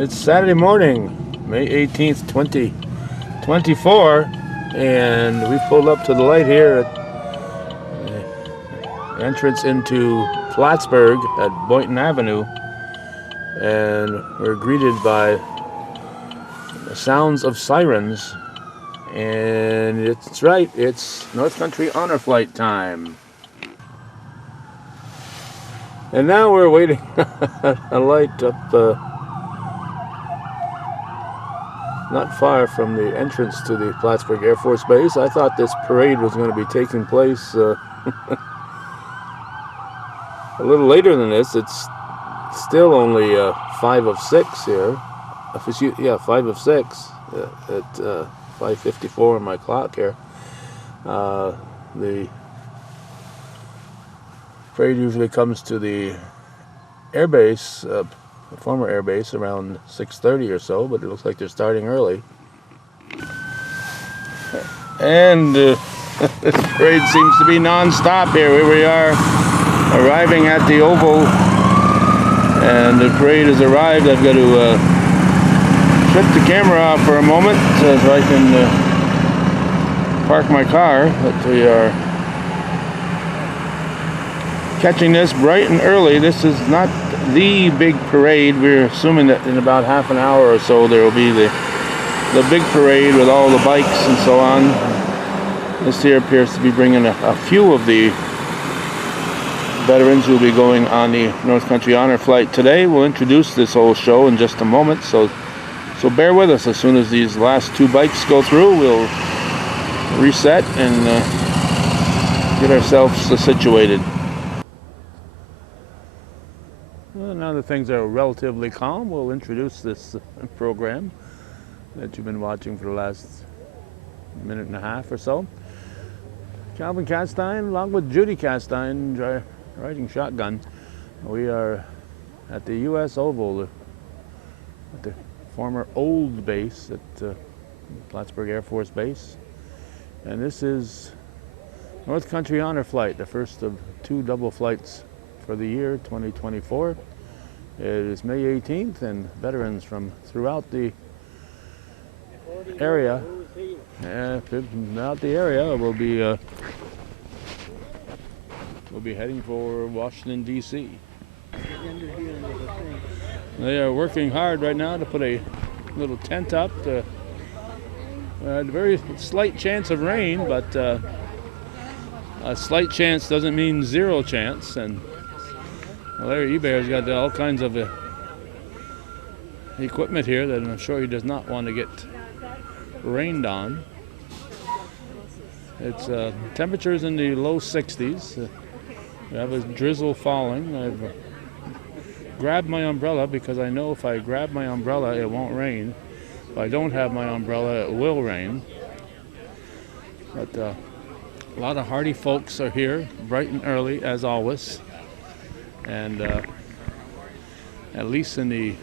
It's Saturday morning, May 18th, 2024, and we pulled up to the light here at the entrance into Plattsburgh at Boynton Avenue, and we're greeted by the sounds of sirens, and it's right, it's North Country Honor Flight time. And now we're waiting a light up not far from the entrance to the Plattsburgh Air Force Base. I thought this parade was going to be taking place a little later than this. It's still only 5 of 6 here. 5 of 6 at 5:54 on my clock here. The parade usually comes to the airbase, the former airbase, around 6:30 or so, but it looks like they're starting early. And this parade seems to be non-stop here. Here we are, arriving at the Oval, and the parade has arrived. I've got to shut the camera off for a moment so I can park my car, but we are catching this bright and early. This is not the big parade. We're assuming that in about half an hour or so there will be the big parade with all the bikes and so on. This here appears to be bringing a few of the veterans who will be going on the North Country Honor Flight today. We'll introduce this whole show in just a moment, so bear with us. As soon as these last 2 bikes go through, we'll reset and get ourselves situated. Now that things are relatively calm, we'll introduce this program that you've been watching for the last minute and a half or so. Calvin Castine, along with Judy Castine, riding shotgun. We are at the U.S. Oval, at the former old base at Plattsburgh Air Force Base. And this is North Country Honor Flight, the first of 2 double flights for the year 2024. It is May 18th, and veterans from throughout the area, will be heading for Washington, D.C. They are working hard right now to put a little tent up. A very slight chance of rain, but a slight chance doesn't mean 0 chance. And Larry Ebert's got all kinds of equipment here that I'm sure he does not want to get rained on. It's temperatures in the low 60s. We have a drizzle falling. I've grabbed my umbrella because I know if I grab my umbrella it won't rain. If I don't have my umbrella it will rain. But a lot of hardy folks are here, bright and early as always. And at least in the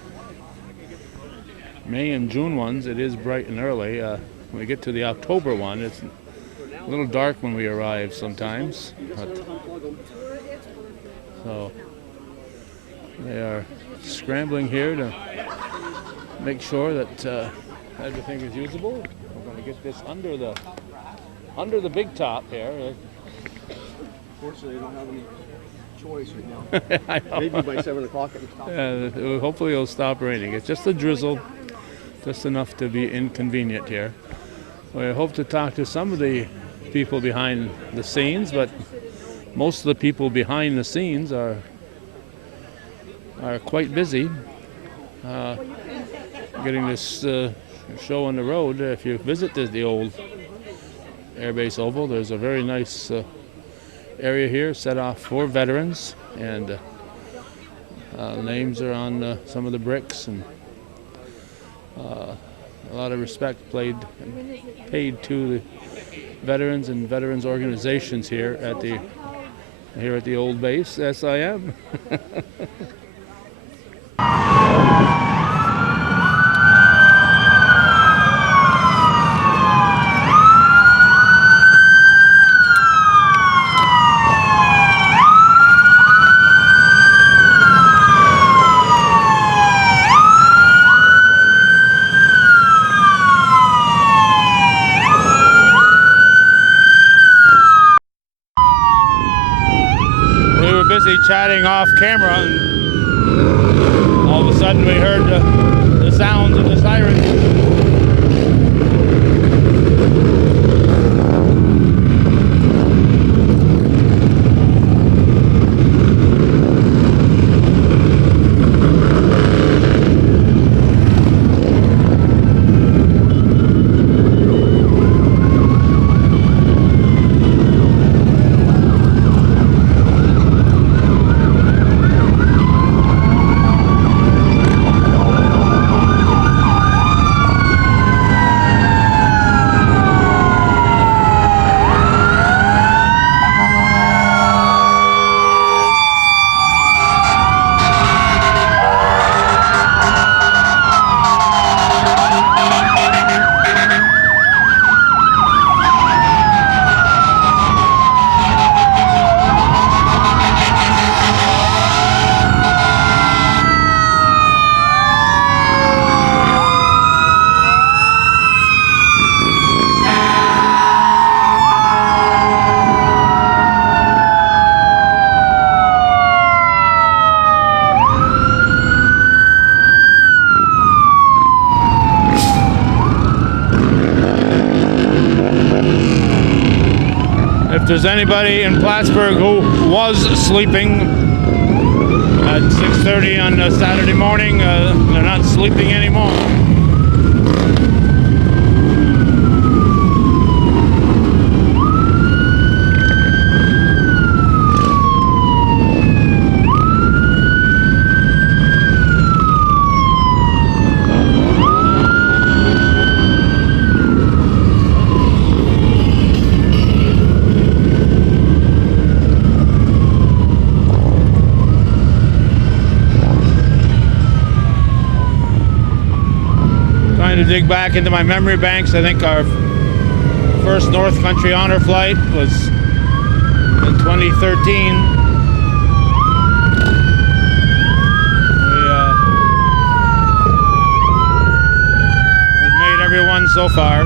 May and June ones, it is bright and early. When we get to the October one, it's a little dark when we arrive sometimes. So they are scrambling here to make sure that everything is usable. We're going to get this under the big top here. Fortunately, I don't have any choice right now. Maybe by 7 o'clock it'll stop. Hopefully it'll stop raining. It's just a drizzle, just enough to be inconvenient here. We hope to talk to some of the people behind the scenes, but most of the people behind the scenes are quite busy getting this show on the road. If you visit the old Airbase Oval, there's a very nice area here set off for veterans, and names are on some of the bricks, and a lot of respect paid to the veterans and veterans organizations here at the old base. Yes, I am. busy chatting off camera, and all of a sudden we heard the sounds of the sirens. If there's anybody in Plattsburgh who was sleeping at 6:30 on a Saturday morning, they're not sleeping anymore. To dig back into my memory banks, I think our first North Country Honor flight was in 2013. We've made everyone so far.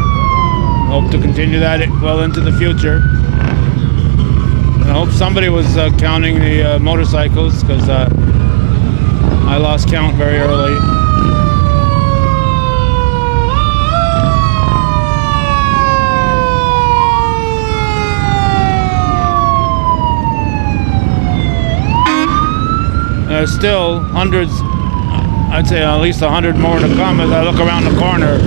Hope to continue that well into the future. And I hope somebody was counting the motorcycles, because I lost count very early. There's still hundreds, I'd say at least 100 more to come as I look around the corner.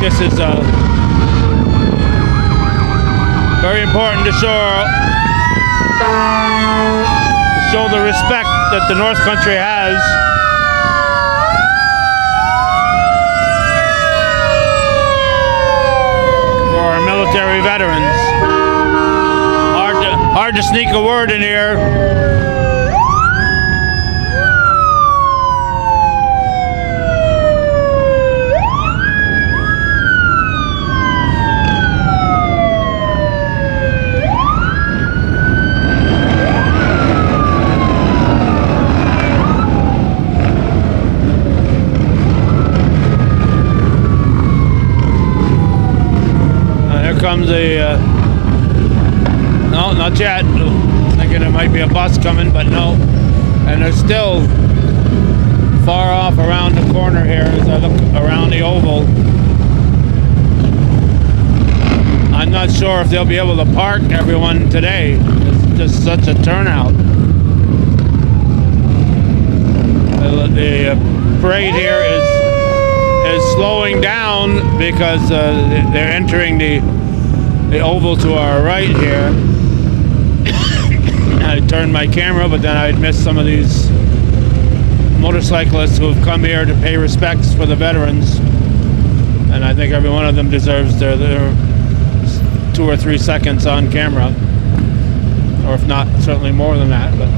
This is very important to show the respect that the North Country has for our military veterans. Hard to sneak a word in here. Comes a no, not yet. Thinking there might be a bus coming, but no. And they're still far off around the corner here as I look around the oval. I'm not sure if they'll be able to park everyone today. It's just such a turnout. The parade here is slowing down because they're entering the oval to our right here. I turned my camera, but then I'd missed some of these motorcyclists who have come here to pay respects for the veterans, and I think every one of them deserves their 2 or 3 seconds on camera, or if not, certainly more than that. But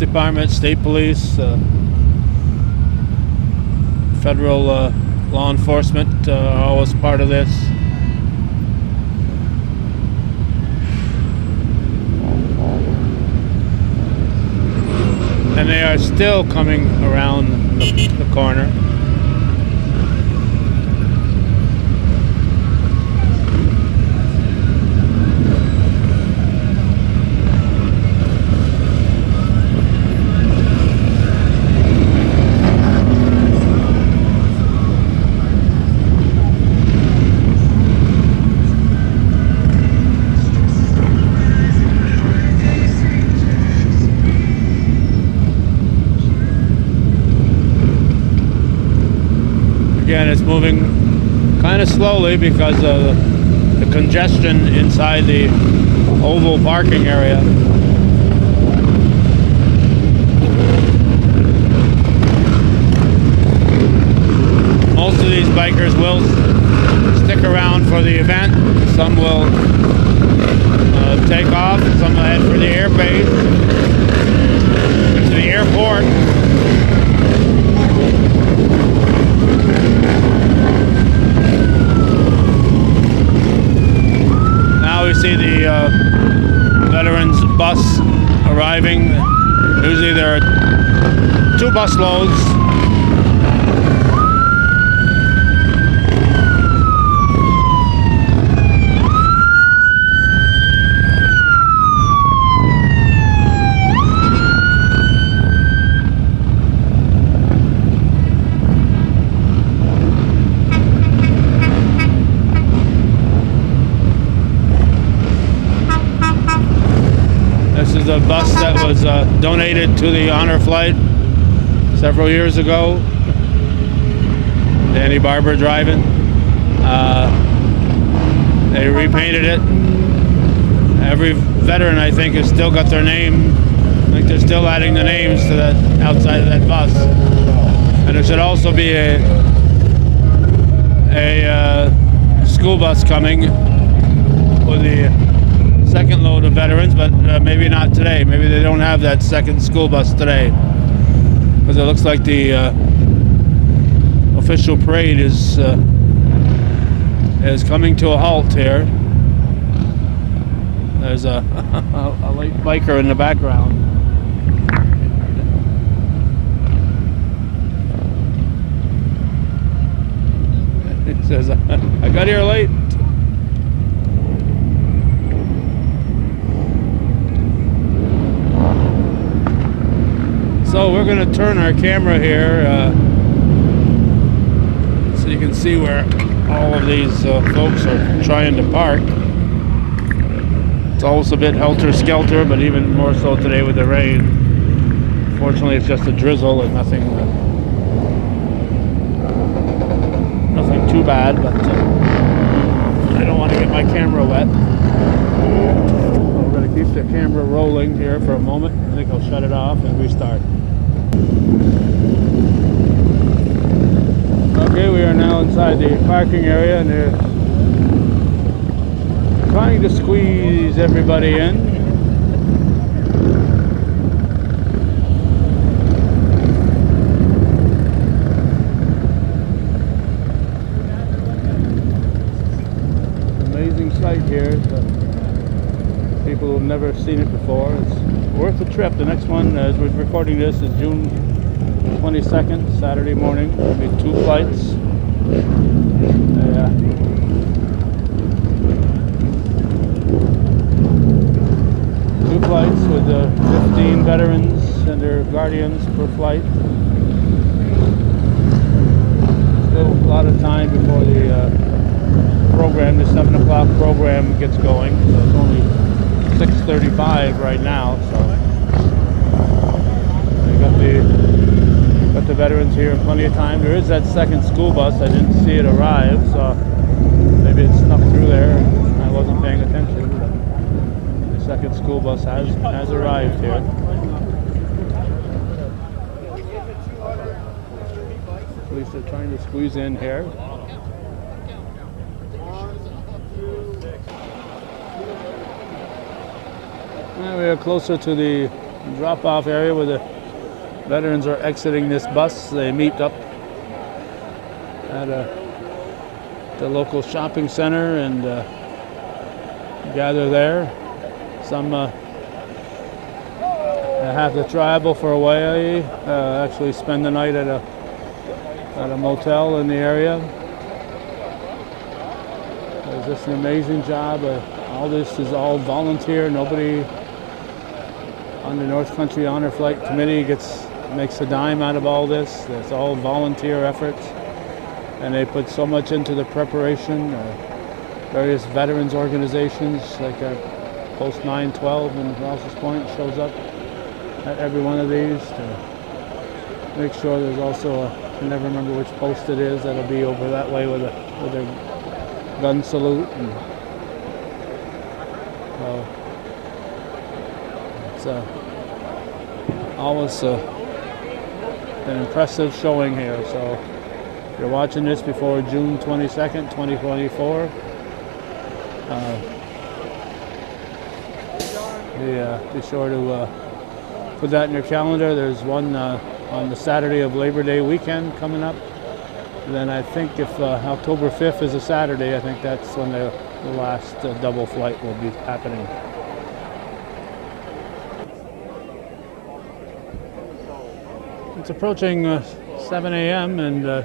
Department, State Police, federal law enforcement are always part of this. And they are still coming around the corner. Again, it's moving kind of slowly because of the congestion inside the oval parking area. Most of these bikers will stick around for the event. Some will take off, some will head for the airbase, to the airport. We see the veterans bus arriving. Usually there are 2 bus loads. This is a bus that was donated to the honor flight several years ago. Danny Barber driving. They repainted it. Every veteran, I think, has still got their name. I think they're still adding the names to that outside of that bus. And there should also be a school bus coming with the second load of veterans, but maybe not today. Maybe they don't have that second school bus today, because it looks like the official parade is coming to a halt here. There's a late biker in the background. It says, "I got here late." So we're going to turn our camera here so you can see where all of these folks are trying to park. It's always a bit helter-skelter, but even more so today with the rain. Fortunately, it's just a drizzle and nothing too bad, but I don't want to get my camera wet. We're going to keep the camera rolling here for a moment. I think I'll shut it off and restart. Okay, we are now inside the parking area, and they're trying to squeeze everybody in. Amazing sight here. People who have never seen it before. It's worth a trip. The next one, as we're recording this, is June 22nd, Saturday morning. There'll be 2 flights. 2 flights with 15 veterans and their guardians per flight. Still a lot of time before the program, the 7 o'clock program gets going. So it's only 6:35 right now, so they got the veterans here in plenty of time. There is that second school bus. I didn't see it arrive, so maybe it snuck through there and I wasn't paying attention. But the second school bus has arrived here. Police are trying to squeeze in here. Now we are closer to the drop-off area where the veterans are exiting this bus. They meet up at the local shopping center and gather there. Some have to travel for a way, actually spend the night at a motel in the area. It's just an amazing job. All this is all volunteer. Nobody on the North Country Honor Flight Committee makes a dime out of all this. It's all volunteer efforts, and they put so much into the preparation. Various veterans organizations like Post 912 in Rouse's Point shows up at every one of these to make sure there's also I never remember which post it is, that'll be over that way with a gun salute. And it's always an impressive showing here. So if you're watching this before June 22nd, 2024, be sure to put that in your calendar. There's one on the Saturday of Labor Day weekend coming up. And then I think if October 5th is a Saturday, I think that's when the last double flight will be happening. It's approaching 7 a.m. and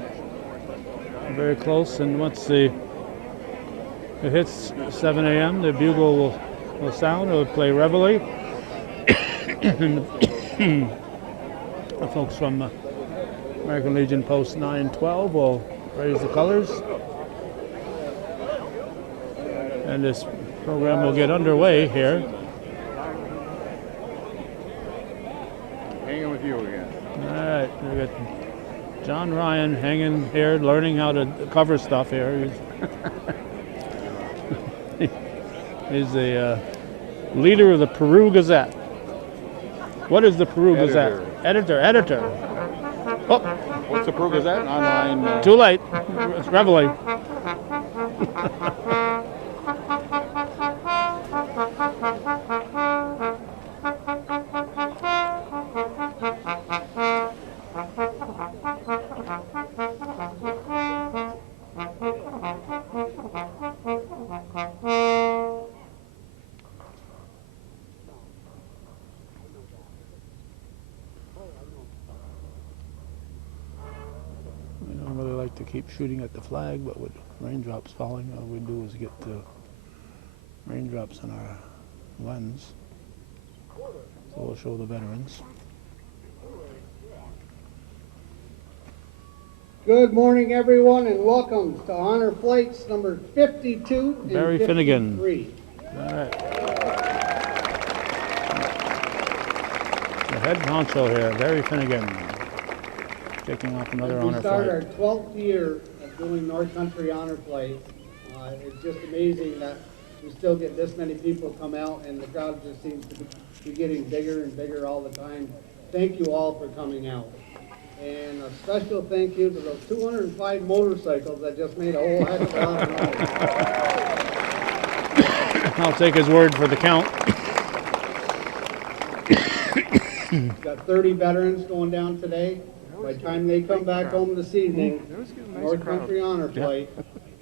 very close, and once it hits 7 a.m., the bugle will sound. It will play Reveille. The folks from American Legion Post 912 will raise the colors, and this program will get underway here. Hanging with you again. All right, we got John Ryan hanging here, learning how to cover stuff here. He's the leader of the Peru Gazette. What is the Peru Gazette? Editor. Oh, What's the Peru Gazette? Online. too late. It's Reveille. To keep shooting at the flag, but with raindrops falling, all we do is get the raindrops on our lens. So we'll show the veterans. Good morning, everyone, and welcome to Honor Flights number 52 and Barry 53. Finnegan. All right. The head honcho here, Barry Finnegan. Taking off another honor flight. We start our 12th year of doing North Country Honor Flight. It's just amazing that we still get this many people come out, and the crowd just seems to be getting bigger and bigger all the time. Thank you all for coming out. And a special thank you to those 205 motorcycles that just made a whole heck of a lot of noise. I'll take his word for the count. Got 30 veterans going down today. By the time they come back home this evening, North Country Honor Flight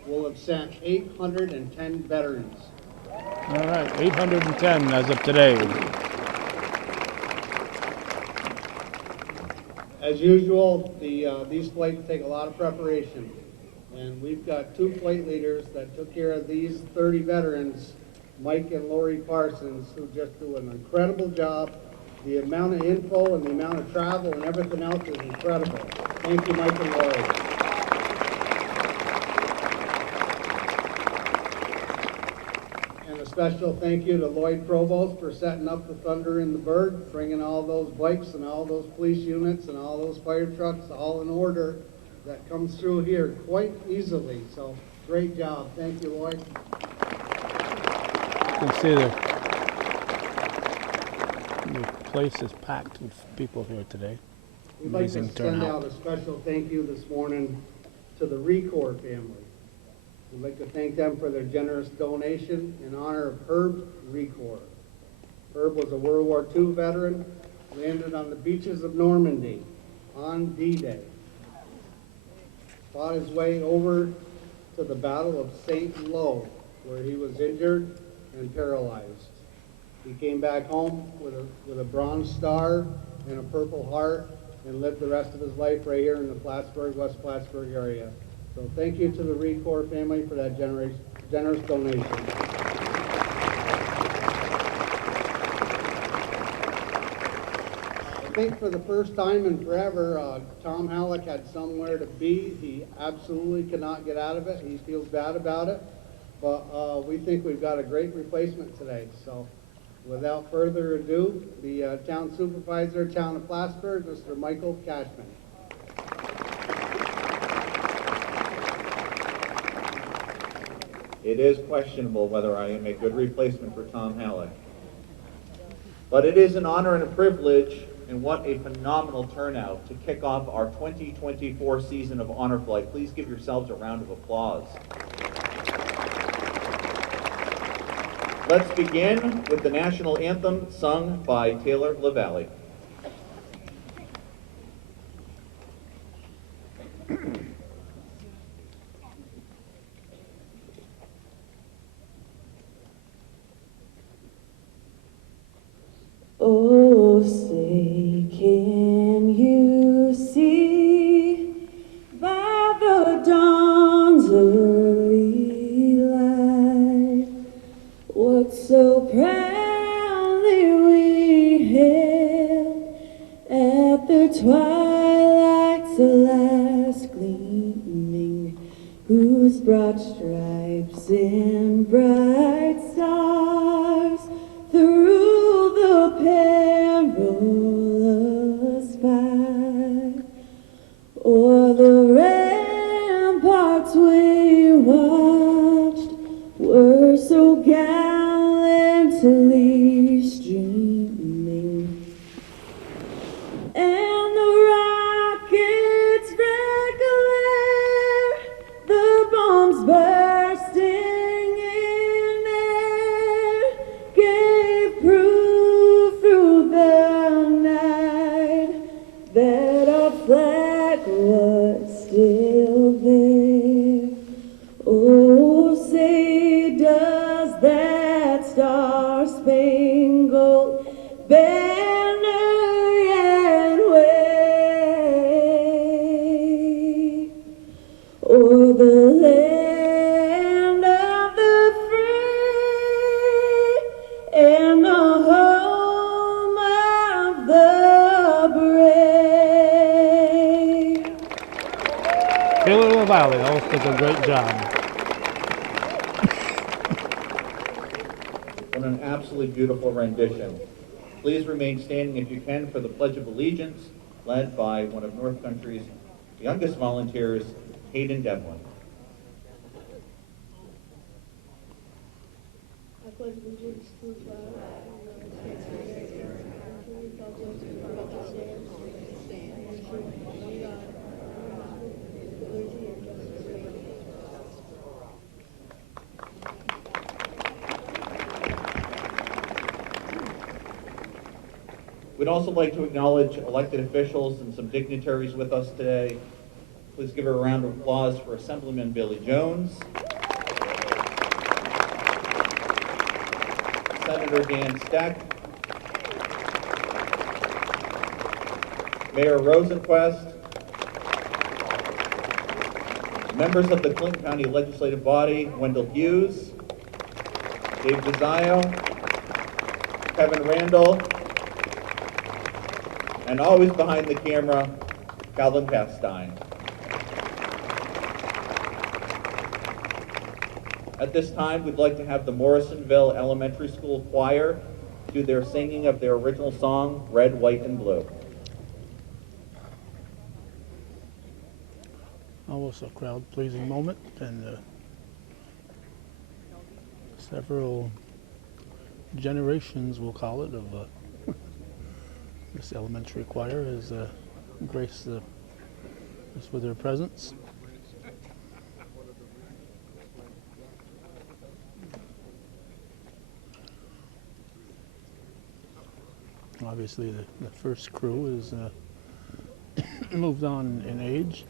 will have sent 810 veterans. All right, 810 as of today. As usual, these flights take a lot of preparation, and we've got two flight leaders that took care of these 30 veterans, Mike and Lori Parsons, who just do an incredible job. The amount of info and the amount of travel and everything else is incredible. Thank you, Mike and Lori. And a special thank you to Lloyd Provost for setting up the Thunder and the Bird, bringing all those bikes and all those police units and all those fire trucks all in order. That comes through here quite easily. So great job. Thank you, Lloyd. You can see the place is packed with people here today. We'd like to send out a special thank you this morning to the Recor family. We'd like to thank them for their generous donation in honor of Herb Recor. Herb was a World War II veteran, landed on the beaches of Normandy on D-Day. Fought his way over to the Battle of St. Lo, where he was injured and paralyzed. He came back home with a Bronze Star and a Purple Heart and lived the rest of his life right here in the Plattsburgh, West Plattsburgh area. So thank you to the Reed Corps family for that generous donation. I think for the first time in forever, Tom Halleck had somewhere to be. He absolutely cannot get out of it. He feels bad about it. But we think we've got a great replacement today. So without further ado, the town supervisor, town of Plattsburgh, Mr. Michael Cashman. It is questionable whether I am a good replacement for Tom Halleck. But it is an honor and a privilege, and what a phenomenal turnout to kick off our 2024 season of Honor Flight. Please give yourselves a round of applause. Let's begin with the national anthem sung by Taylor LaValle. Oh, say, can you see by the dawn's early light what so proudly we hailed at the twilight's last gleaming, whose broad stripes and bright stars through the perilous fight, o'er the ramparts we watched were so gallantly streaming, and the rockets' red glare, the bombs bursting in air, gave proof through the night that our flag was still there. Oh, say, does that star-spangled banner yet wave o'er the land of the free and the home of the brave? Taylor LaValle always does a great job. What an absolutely beautiful rendition. Please remain standing if you can for the Pledge of Allegiance, led by one of North Country's youngest volunteers, Hayden Devlin. I pledge allegiance to the flag of the United States of America, and to the republic for which it stands, one nation, one God, with liberty and justice for all. We'd also like to acknowledge elected officials and some dignitaries with us today. Please give a round of applause for Assemblyman Billy Jones, Senator Dan Steck, Mayor Rosenquist, members of the Clinton County Legislative Body, Wendell Hughes, Dave DeZio, Kevin Randall, and always behind the camera, Calvin Castine. At this time, we'd like to have the Morrisonville Elementary School Choir do their singing of their original song, Red, White, and Blue. Always a crowd-pleasing moment, and several generations, we'll call it, of this elementary choir has graced us with their presence. obviously the first crew is moved on in age.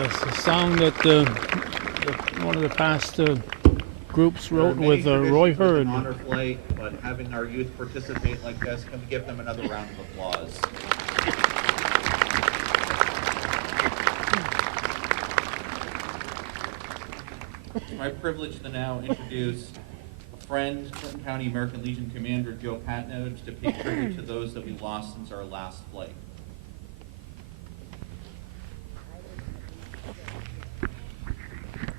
It's a song that one of the past groups There are wrote many with Roy traditions with Hurd. an honor flight, but having our youth participate like this, can we give them another round of applause? It's my privilege to now introduce a friend, Clinton County American Legion Commander Joe Patnode, to pay tribute to those that we lost since our last flight.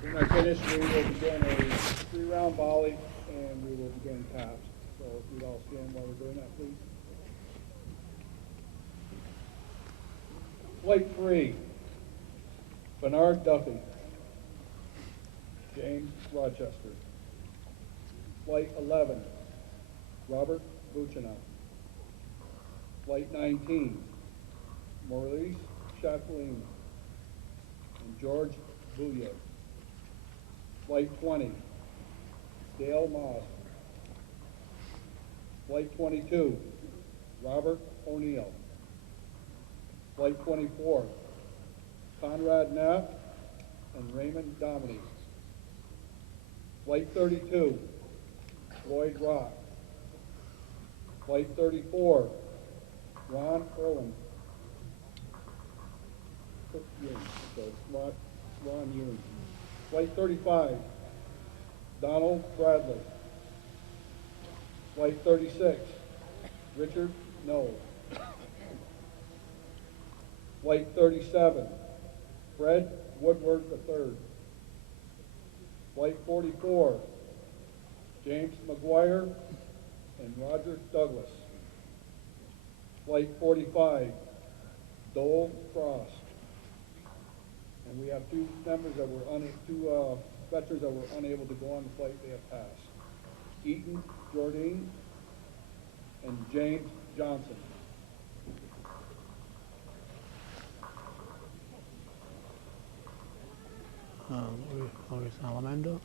When I finish, we will begin a 3-round volley, and we will begin taps. So if you'd all stand while we're doing that, please. Flight 3, Bernard Duffy, James Rochester. Flight 11, Robert Buchanan. Flight 19, Maurice Champlain and George Bouillet. Flight 20, Dale Moss. Flight 22, Robert O'Neill. Flight 24, Conrad Knapp and Raymond Dominy. Flight 32, Lloyd Rock. Flight 34, Ron Erlin. So Ron Ewing. Flight 35, Donald Bradley. Flight 36, Richard Knoll. Flight 37, Fred Woodward III. Flight 44, James McGuire and Roger Douglas. Flight 45, Dole Cross. And we have two members that were two veterans that were unable to go on the flight. They have passed. Eaton Jordan and James Johnson. Luis Alamando.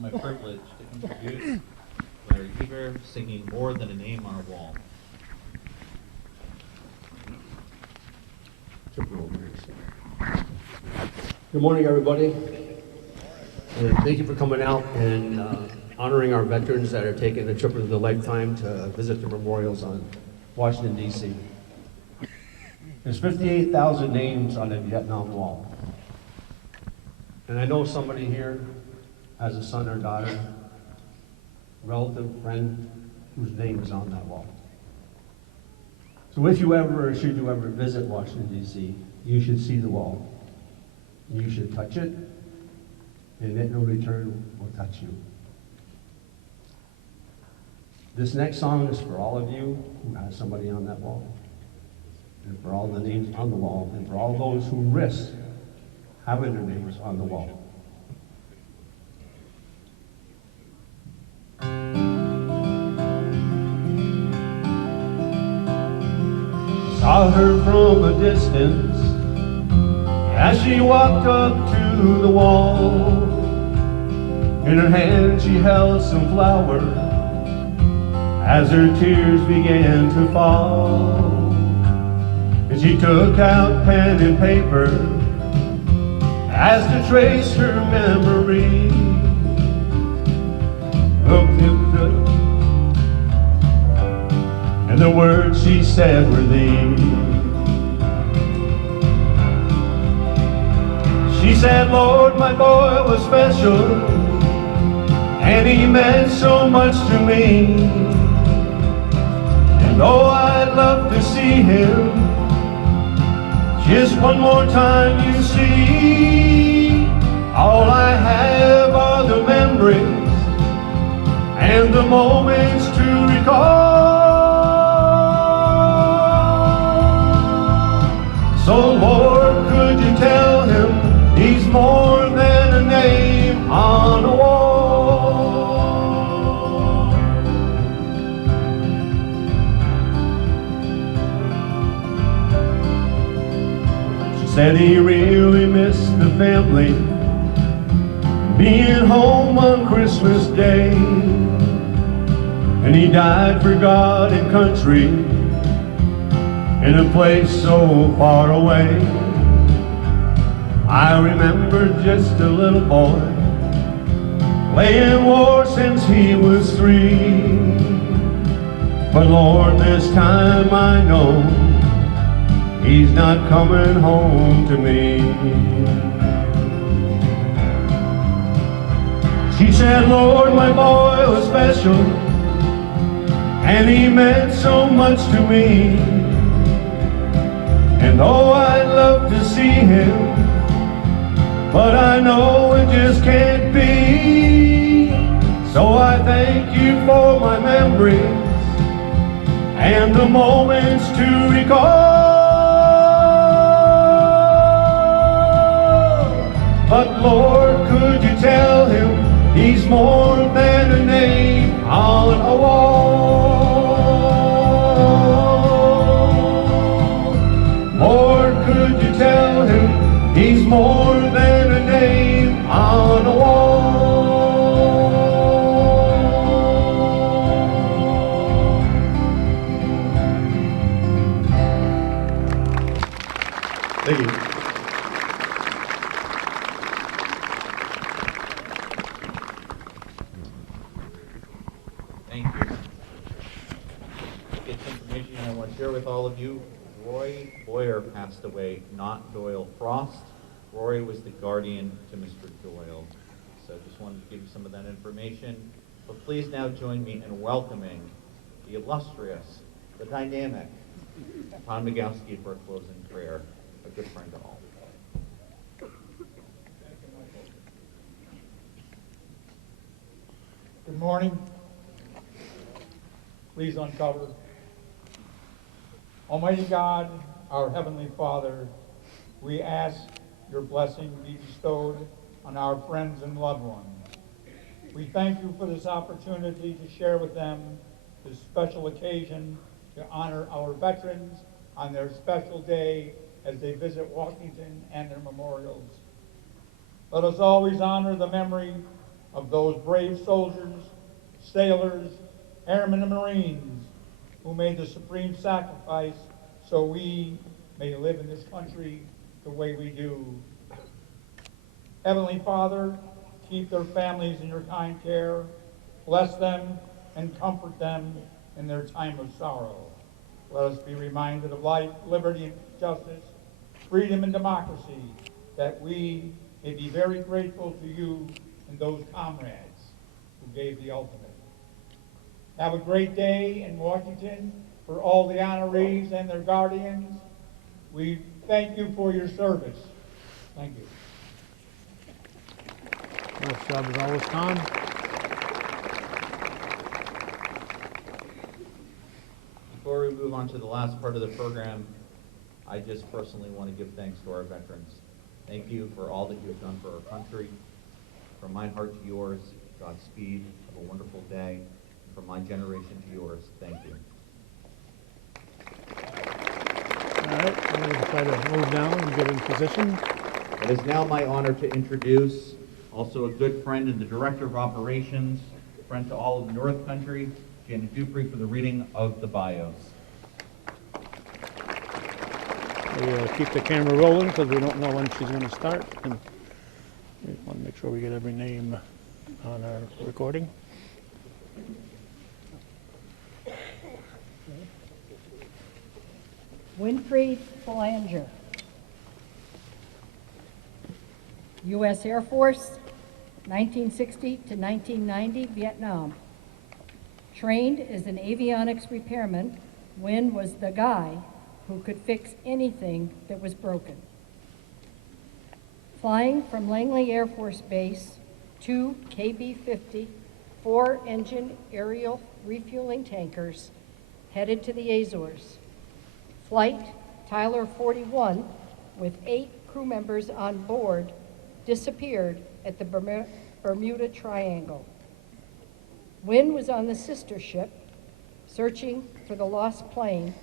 My privilege to introduce Larry Heber singing More Than a Name on a Wall. Good morning, everybody. And thank you for coming out and honoring our veterans that are taking the trip of their lifetime to visit the memorials on Washington, D.C. There's 58,000 names on the Vietnam Wall. And I know somebody here has a son or daughter, relative, friend, whose name is on that wall. So if you ever, or should you ever visit Washington, D.C., you should see the wall. You should touch it, and it no return will touch you. This next song is for all of you who have somebody on that wall, and for all the names on the wall, and for all those who risk having their names on the wall. Saw her from a distance as she walked up to the wall. In her hand she held some flowers as her tears began to fall. And she took out pen and paper as to trace her memory. Looked at the and the words she said were these: She said, Lord, my boy was special, and he meant so much to me. And oh, I'd love to see him just one more time, you see. All I have are the memories and the moments to recall. So Lord, could you tell him he's more than a name on a wall? She said he really missed the family, being home on Christmas Day. And he died for God and country in a place so far away. I remember just a little boy playing war since he was 3. But Lord, this time I know he's not coming home to me. She said, Lord, my boy was special, and he meant so much to me. And oh, I'd love to see him, but I know it just can't be. So I thank you for my memories and the moments to recall. But Lord, could you tell him he's more than a name on a wall? Lord, could you tell him he's more than a name on a wall? Thank you. Thank you. Get some information I want to share with all of you. Roy Boyer passed away, not Doyle Frost. Roy was the guardian to Mr. Doyle. So just wanted to give you some of that information. But please now join me in welcoming the illustrious, the dynamic, Tom Nagowski for a closing prayer, a good friend to all. Good morning. Please uncover. Almighty God, our Heavenly Father, we ask your blessing be bestowed on our friends and loved ones. We thank you for this opportunity to share with them this special occasion to honor our veterans on their special day as they visit Washington and their memorials. Let us always honor the memory of those brave soldiers, sailors, airmen, and Marines who made the supreme sacrifice so we may live in this country the way we do. Heavenly Father, keep their families in your kind care, bless them, and comfort them in their time of sorrow. Let us be reminded of life, liberty, and justice, freedom, and democracy, that we may be very grateful to you and those comrades who gave the ultimate. Have a great day in Washington for all the honorees and their guardians. We thank you for your service. Thank you. Nice job as always, Tom. Before we move on to the last part of the program, I just personally want to give thanks to our veterans. Thank you for all that you have done for our country. From my heart to yours, Godspeed. Have a wonderful day. From my generation to yours, thank you. All right, we're going to try to move down and get in position. It is now my honor to introduce also a good friend and the Director of Operations, friend to all of the North Country, Janet Dupree, for the reading of the bios. We keep the camera rolling because we don't know when she's going to start. And we want to make sure we get every name on our recording. Winfried Belanger. U.S. Air Force, 1960 to 1990, Vietnam. Trained as an avionics repairman, Wynn was the guy who could fix anything that was broken. Flying from Langley Air Force Base, 2 KB-50 4-engine aerial refueling tankers headed to the Azores. Flight Tyler 41, with 8 crew members on board, disappeared at the Bermuda Triangle. Wynn was on the sister ship, searching for the lost plane.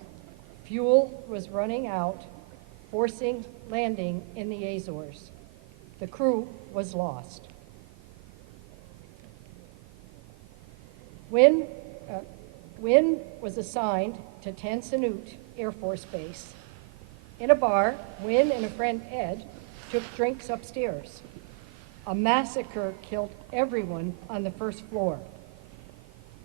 Fuel was running out, forcing landing in the Azores. The crew was lost. Wynn was assigned to Tan Son Nhut Air Force Base. In a bar, Wynn and a friend, Ed, took drinks upstairs. A massacre killed everyone on the first floor.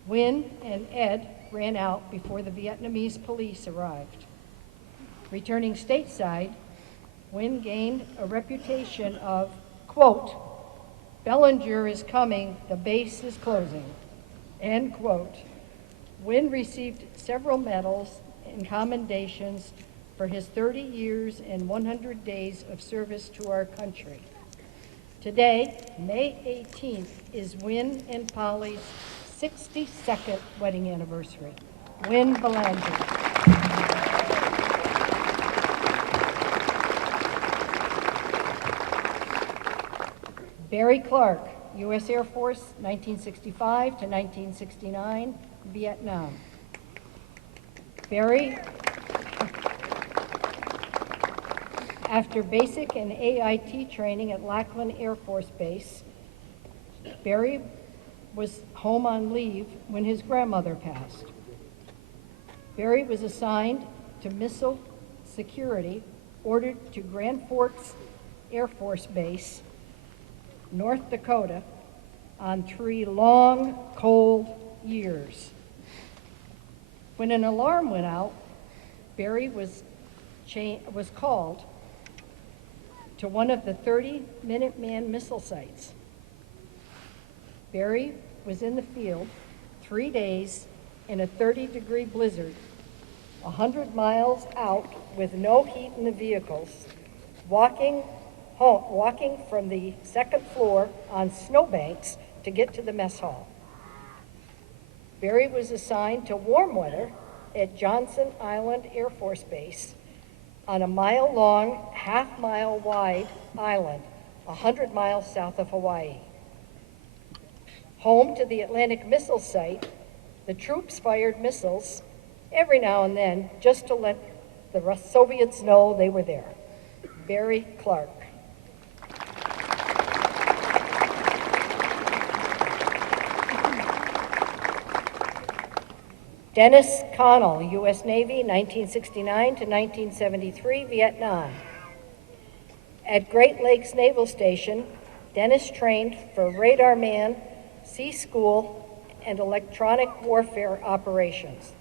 Wynn and Ed ran out before the Vietnamese police arrived. Returning stateside, Wynn gained a reputation of, quote, "Bellinger is coming, the base is closing," end quote. Wynn received several medals and commendations for his 30 years and 100 days of service to our country. Today, May 18th, is Wynn and Polly's 62nd wedding anniversary. Wynn Belanger. Barry Clark, U.S. Air Force, 1965 to 1969, Vietnam. Barry, after basic and AIT training at Lackland Air Force Base, Barry was home on leave when his grandmother passed. Barry was assigned to missile security, ordered to Grand Forks Air Force Base, North Dakota, on 3 long, cold years. When an alarm went out, Barry was called to one of the 30 Minuteman missile sites. Barry was in the field 3 days in a 30-degree blizzard, 100 miles out with no heat in the vehicles, walking from the second floor on snowbanks to get to the mess hall. Barry was assigned to warm weather at Johnson Island Air Force Base on a mile-long, half-mile-wide island, 100 miles south of Hawaii. Home to the Atlantic Missile Site, the troops fired missiles every now and then just to let the Soviets know they were there. Barry Clark. Dennis Connell, U.S. Navy, 1969 to 1973, Vietnam. At Great Lakes Naval Station, Dennis trained for Radar Man, Sea School, and electronic warfare operations.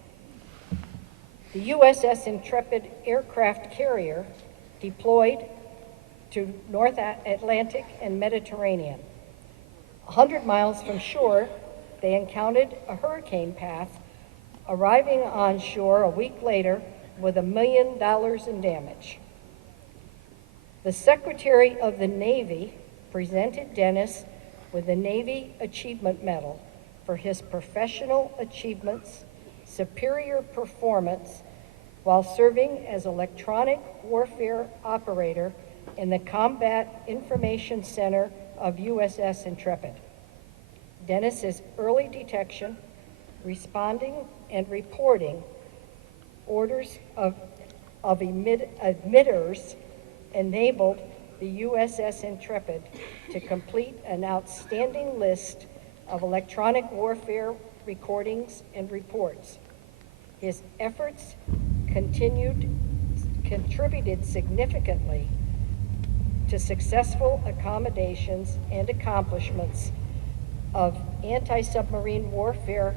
The USS Intrepid aircraft carrier deployed to North Atlantic and Mediterranean. 100 miles from shore, they encountered a hurricane path, arriving on shore a week later with $1 million in damage. The Secretary of the Navy presented Dennis with the Navy Achievement Medal for his professional achievements, superior performance, while serving as electronic warfare operator in the Combat Information Center of USS Intrepid. Dennis's early detection, responding and reporting orders of emitters enabled the USS Intrepid to complete an outstanding list of electronic warfare recordings and reports. His efforts contributed significantly to successful accommodations and accomplishments of anti-submarine warfare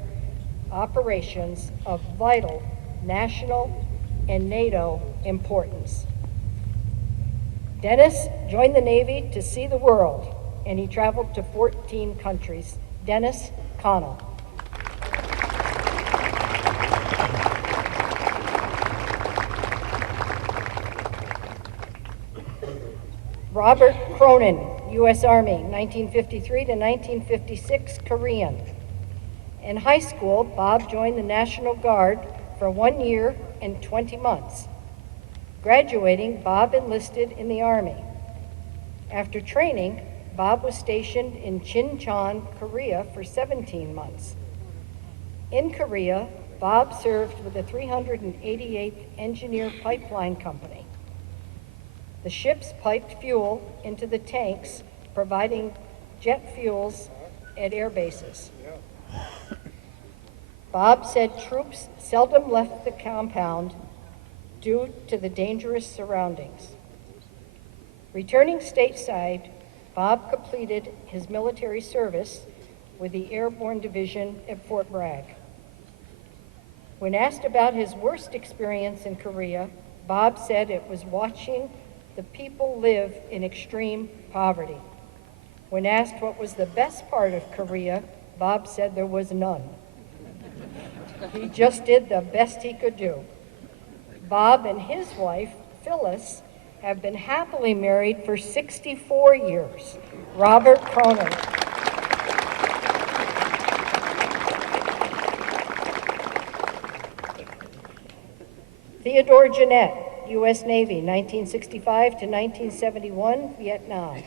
operations of vital national and NATO importance. Dennis joined the Navy to see the world, and he traveled to 14 countries. Dennis Connell. Robert Cronin, U.S. Army, 1953 to 1956, Korean. In high school, Bob joined the National Guard for 1 year and 20 months. Graduating, Bob enlisted in the Army. After training, Bob was stationed in Chincheon, Korea for 17 months. In Korea, Bob served with the 388th Engineer Pipeline Company. The ships piped fuel into the tanks, providing jet fuels at air bases. Bob said troops seldom left the compound due to the dangerous surroundings. Returning stateside, Bob completed his military service with the Airborne Division at Fort Bragg. When asked about his worst experience in Korea, Bob said it was watching the people live in extreme poverty. When asked what was the best part of Korea, Bob said there was none. He just did the best he could do. Bob and his wife, Phyllis, have been happily married for 64 years. Robert Cronin. Theodore Jeanette, U.S. Navy, 1965 to 1971, Vietnam.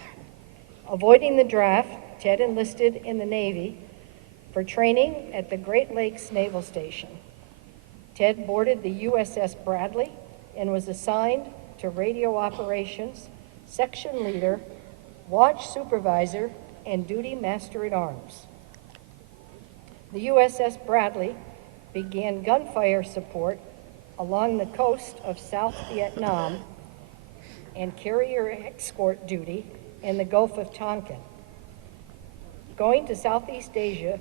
Avoiding the draft, Ted enlisted in the Navy for training at the Great Lakes Naval Station. Ted boarded the USS Bradley and was assigned to radio operations, section leader, watch supervisor, and duty master-at-arms. The USS Bradley began gunfire support along the coast of South Vietnam and carrier escort duty in the Gulf of Tonkin. Going to Southeast Asia,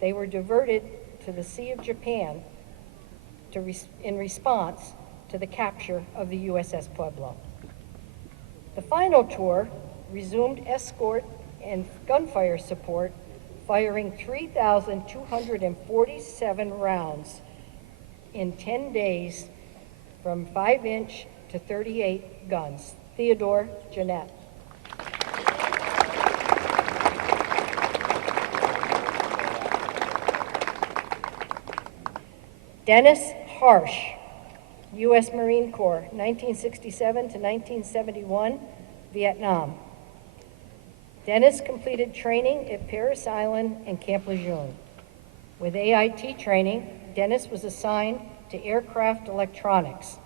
they were diverted to the Sea of Japan in response to the capture of the USS Pueblo. The final tour resumed escort and gunfire support, firing 3,247 rounds in 10 days from 5-inch to 38 guns. Theodore Jeanette. Dennis Harsh, U.S. Marine Corps, 1967 to 1971, Vietnam. Dennis completed training at Parris Island and Camp Lejeune. With AIT training, Dennis was assigned to aircraft electronics.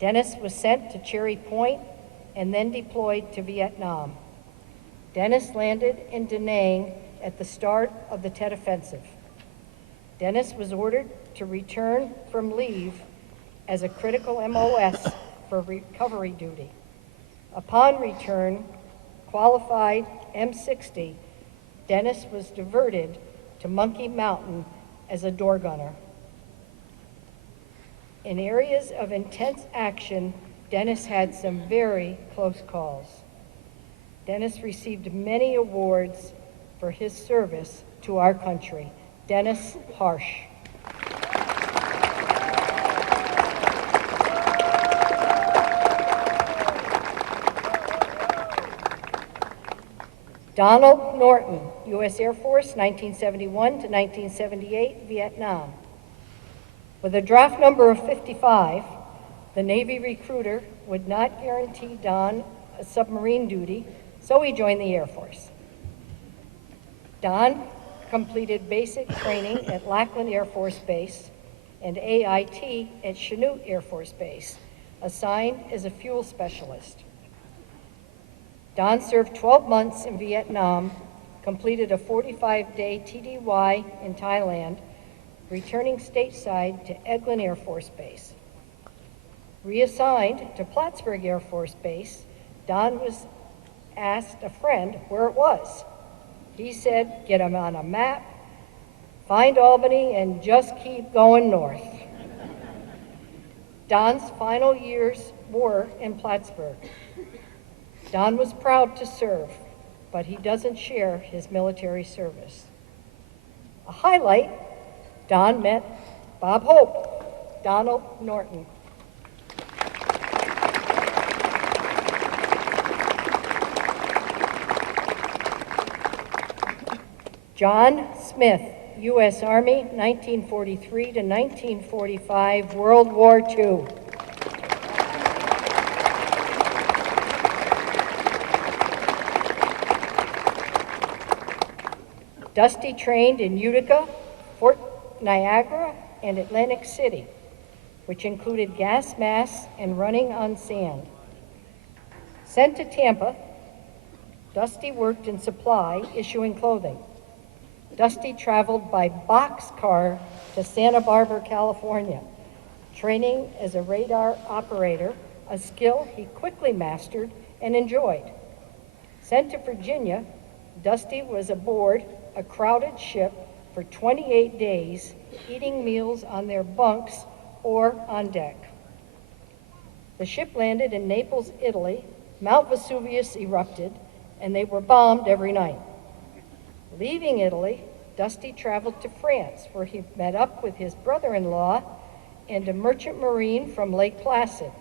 Dennis was sent to Cherry Point and then deployed to Vietnam. Dennis landed in Da Nang at the start of the Tet Offensive. Dennis was ordered to return from leave as a critical MOS for recovery duty. Upon return, qualified M60, Dennis was diverted to Monkey Mountain as a door gunner. In areas of intense action, Dennis had some very close calls. Dennis received many awards for his service to our country. Dennis Harsh. Donald Norton, U.S. Air Force, 1971 to 1978, Vietnam. With a draft number of 55, the Navy recruiter would not guarantee Don a submarine duty, so he joined the Air Force. Don completed basic training at Lackland Air Force Base and AIT at Chanute Air Force Base, assigned as a fuel specialist. Don served 12 months in Vietnam, completed a 45-day TDY in Thailand, returning stateside to Eglin Air Force Base. Reassigned to Plattsburgh Air Force Base, Don was asked a friend where it was. He said, get them on a map, find Albany, and just keep going north. Don's final years were in Plattsburgh. Don was proud to serve, but he doesn't share his military service. A highlight, Don met Bob Hope, Donald Norton. John Smith, U.S. Army, 1943 to 1945, World War II. Dusty trained in Utica, Fort Niagara, and Atlantic City, which included gas masks and running on sand. Sent to Tampa, Dusty worked in supply, issuing clothing. Dusty traveled by boxcar to Santa Barbara, California, training as a radar operator, a skill he quickly mastered and enjoyed. Sent to Virginia, Dusty was aboard a crowded ship for 28 days, eating meals on their bunks or on deck. The ship landed in Naples, Italy. Mount Vesuvius erupted, and they were bombed every night. Leaving Italy, Dusty traveled to France, where he met up with his brother-in-law and a merchant marine from Lake Placid.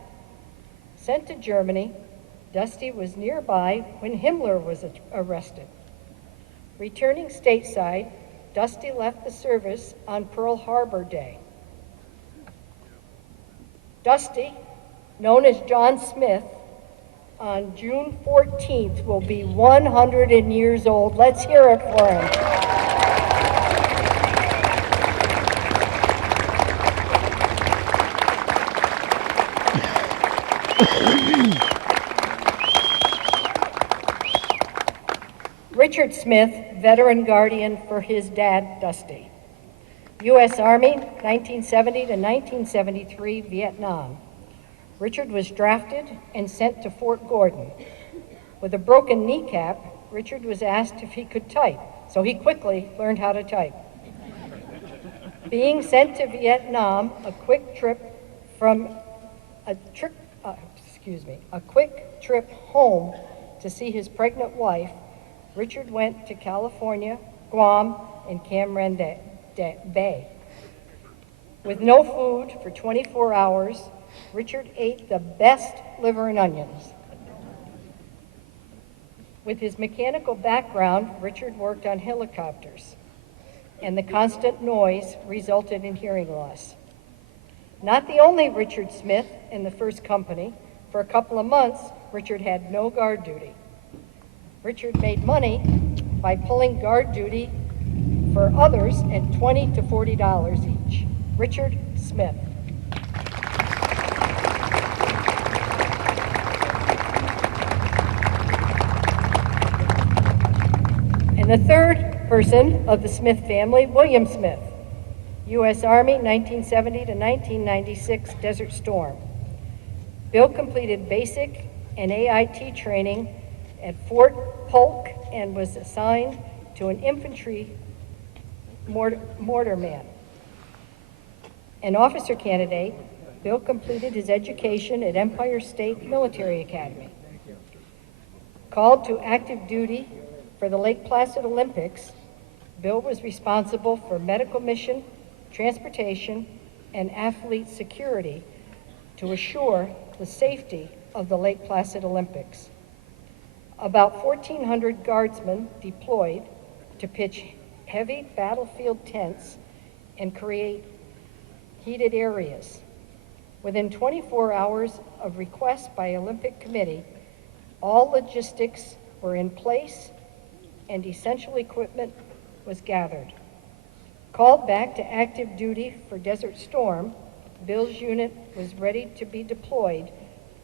Sent to Germany, Dusty was nearby when Himmler was arrested. Returning stateside, Dusty left the service on Pearl Harbor Day. Dusty, known as John Smith, on June 14th will be 100 years old. Let's hear it for him. Richard Smith, veteran guardian for his dad, Dusty. U.S. Army, 1970 to 1973, Vietnam. Richard was drafted and sent to Fort Gordon. With a broken kneecap, Richard was asked if he could type, so he quickly learned how to type. Being sent to Vietnam, a quick trip home to see his pregnant wife, Richard went to California, Guam, and Cam Ranh Bay. With no food for 24 hours, Richard ate the best liver and onions. With his mechanical background, Richard worked on helicopters, and the constant noise resulted in hearing loss. Not the only Richard Smith in the first company. For a couple of months, Richard had no guard duty. Richard made money by pulling guard duty for others at $20 to $40 each. Richard Smith. And the third person of the Smith family, William Smith, U.S. Army, 1970 to 1996, Desert Storm. Bill completed basic and AIT training at Fort Polk and was assigned to an infantry mortarman. An officer candidate, Bill completed his education at Empire State Military Academy. Called to active duty for the Lake Placid Olympics, Bill was responsible for medical mission, transportation, and athlete security to assure the safety of the Lake Placid Olympics. About 1,400 guardsmen deployed to pitch heavy battlefield tents and create heated areas. Within 24 hours of request by Olympic Committee, all logistics were in place and essential equipment was gathered. Called back to active duty for Desert Storm, Bill's unit was ready to be deployed,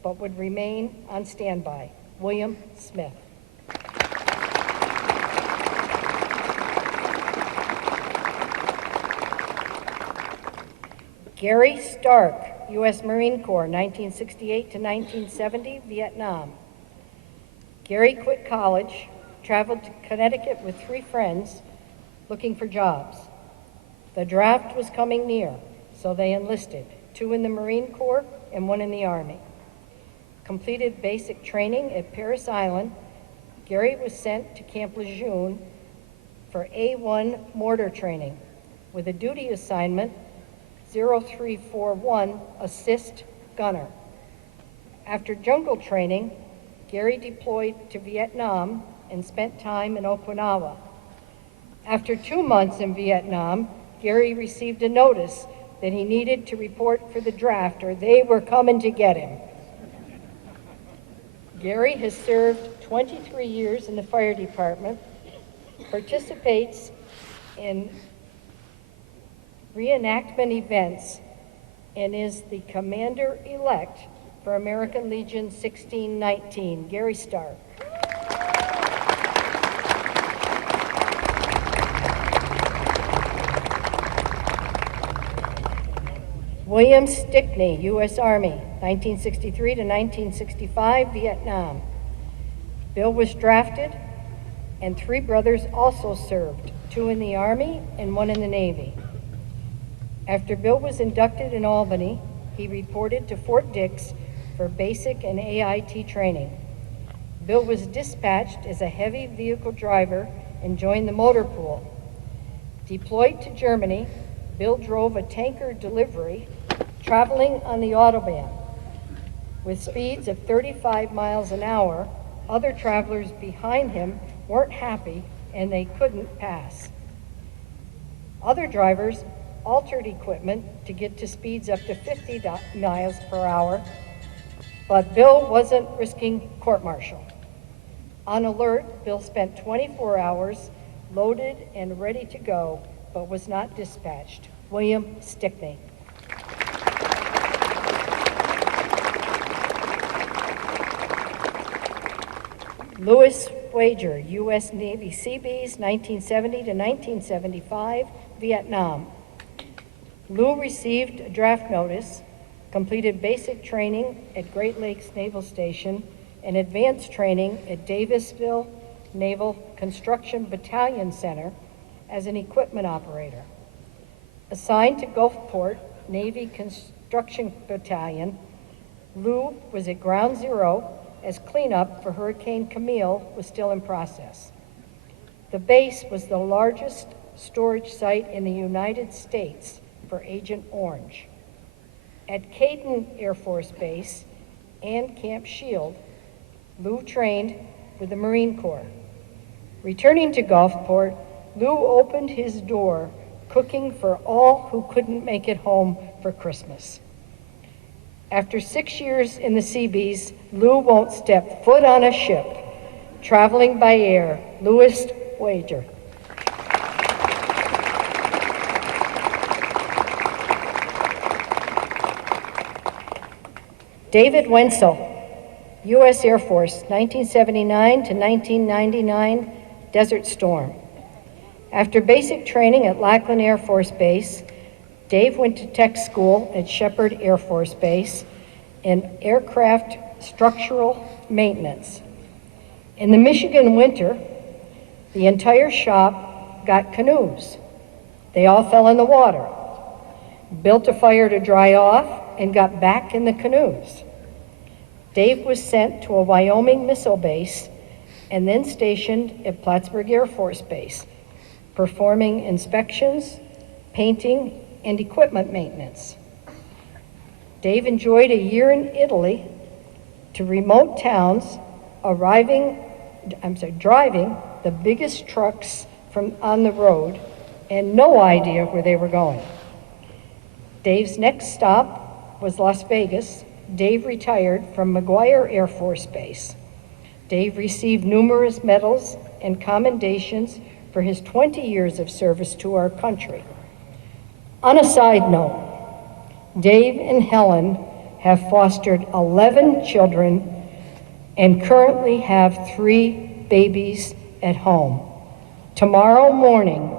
but would remain on standby. William Smith. Gary Stark, U.S. Marine Corps, 1968 to 1970, Vietnam. Gary quit college, traveled to Connecticut with 3 friends looking for jobs. The draft was coming near, so they enlisted, 2 in the Marine Corps and 1 in the Army. completed basic training at Paris Island, Gary was sent to Camp Lejeune for A1 mortar training with a duty assignment 0341 assist gunner. After jungle training, Gary deployed to Vietnam and spent time in Okinawa. After 2 months in Vietnam, Gary received a notice that he needed to report for the draft or they were coming to get him. Gary has served 23 years in the fire department, participates in reenactment events, and is the commander-elect for American Legion 1619. Gary Starr. William Stickney, U.S. Army, 1963 to 1965, Vietnam. Bill was drafted, and 3 brothers also served, 2 in the Army and 1 in the Navy. After Bill was inducted in Albany, he reported to Fort Dix for basic and AIT training. Bill was dispatched as a heavy vehicle driver and joined the motor pool. Deployed to Germany, Bill drove a tanker delivery traveling on the Autobahn. With speeds of 35 miles an hour, other travelers behind him weren't happy and they couldn't pass. Other drivers altered equipment to get to speeds up to 50 miles per hour, but Bill wasn't risking court-martial. On alert, Bill spent 24 hours loaded and ready to go, but was not dispatched. William Stickney. Louis Wager, U.S. Navy Seabees, 1970 to 1975, Vietnam. Lou received a draft notice, completed basic training at Great Lakes Naval Station, and advanced training at Davisville Naval Construction Battalion Center as an equipment operator. Assigned to Gulfport Navy Construction Battalion, Lou was at Ground Zero as cleanup for Hurricane Camille was still in process. The base was the largest storage site in the United States for Agent Orange. At Caden Air Force Base and Camp Shield, Lou trained with the Marine Corps. Returning to Gulfport, Lou opened his door, cooking for all who couldn't make it home for Christmas. After 6 years in the Seabees, Lou won't step foot on a ship. Traveling by air, Louis Wager. David Wenzel, U.S. Air Force, 1979 to 1999, Desert Storm. After basic training at Lackland Air Force Base, Dave went to tech school at Shepherd Air Force Base in aircraft structural maintenance. In the Michigan winter, the entire shop got canoes. They all fell in the water, built a fire to dry off, and got back in the canoes. Dave was sent to a Wyoming missile base and then stationed at Plattsburgh Air Force Base, performing inspections, painting, and equipment maintenance. Dave enjoyed a year in Italy to remote towns, driving the biggest trucks on the road and no idea where they were going. Dave's next stop was Las Vegas. Dave retired from McGuire Air Force Base. Dave received numerous medals and commendations for his 20 years of service to our country. On a side note, Dave and Helen have fostered 11 children and currently have 3 babies at home. Tomorrow morning,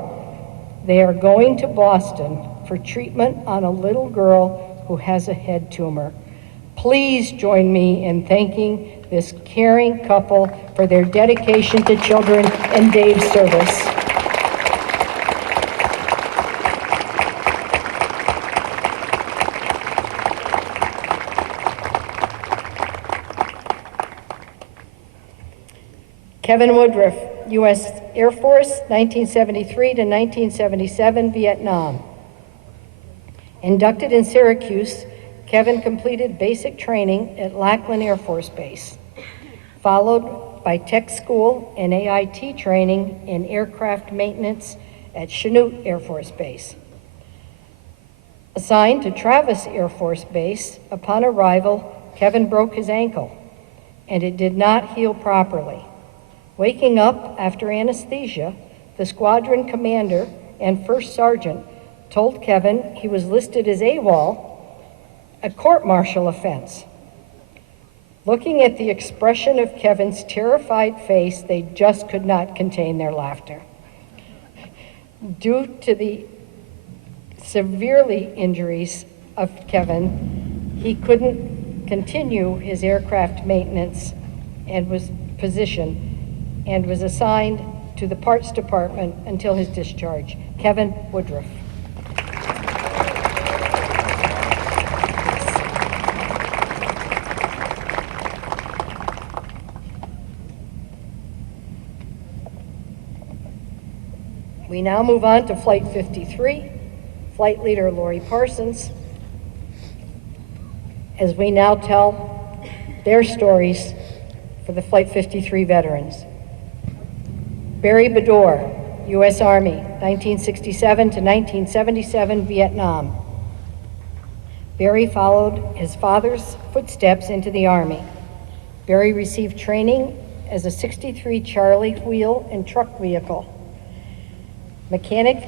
they are going to Boston for treatment on a little girl who has a head tumor. Please join me in thanking this caring couple for their dedication to children and Dave's service. Kevin Woodruff, U.S. Air Force, 1973 to 1977, Vietnam. Inducted in Syracuse, Kevin completed basic training at Lackland Air Force Base, followed by tech school and AIT training in aircraft maintenance at Chanute Air Force Base. Assigned to Travis Air Force Base, upon arrival, Kevin broke his ankle, and it did not heal properly. Waking up after anesthesia, the squadron commander and first sergeant told Kevin he was listed as AWOL, a court-martial offense. Looking at the expression of Kevin's terrified face, they just could not contain their laughter. Due to the severely injuries of Kevin, he couldn't continue his aircraft maintenance and was assigned to the parts department until his discharge. Kevin Woodruff. We now move on to Flight 53, Flight Leader Lori Parsons, as we now tell their stories for the Flight 53 veterans. Barry Bedore, U.S. Army, 1967 to 1977, Vietnam. Barry followed his father's footsteps into the Army. Barry received training as a 63 Charlie wheel and truck vehicle. I'm going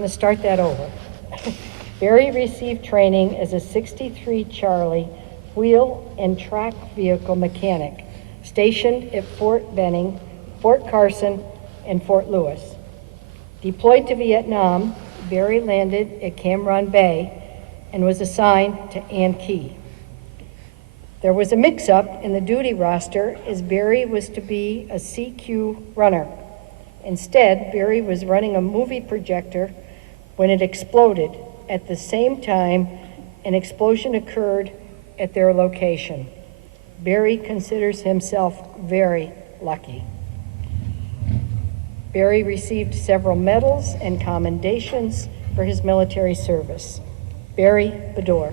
to start that over. Barry received training as a 63 Charlie wheel and track vehicle mechanic, stationed at Fort Benning, Fort Carson, and Fort Lewis. Deployed to Vietnam, Barry landed at Cam Ranh Bay and was assigned to An Key. There was a mix-up in the duty roster as Barry was to be a CQ runner. Instead, Barry was running a movie projector when it exploded. At the same time, an explosion occurred at their location. Barry considers himself very lucky. Barry received several medals and commendations for his military service. Barry Bedore.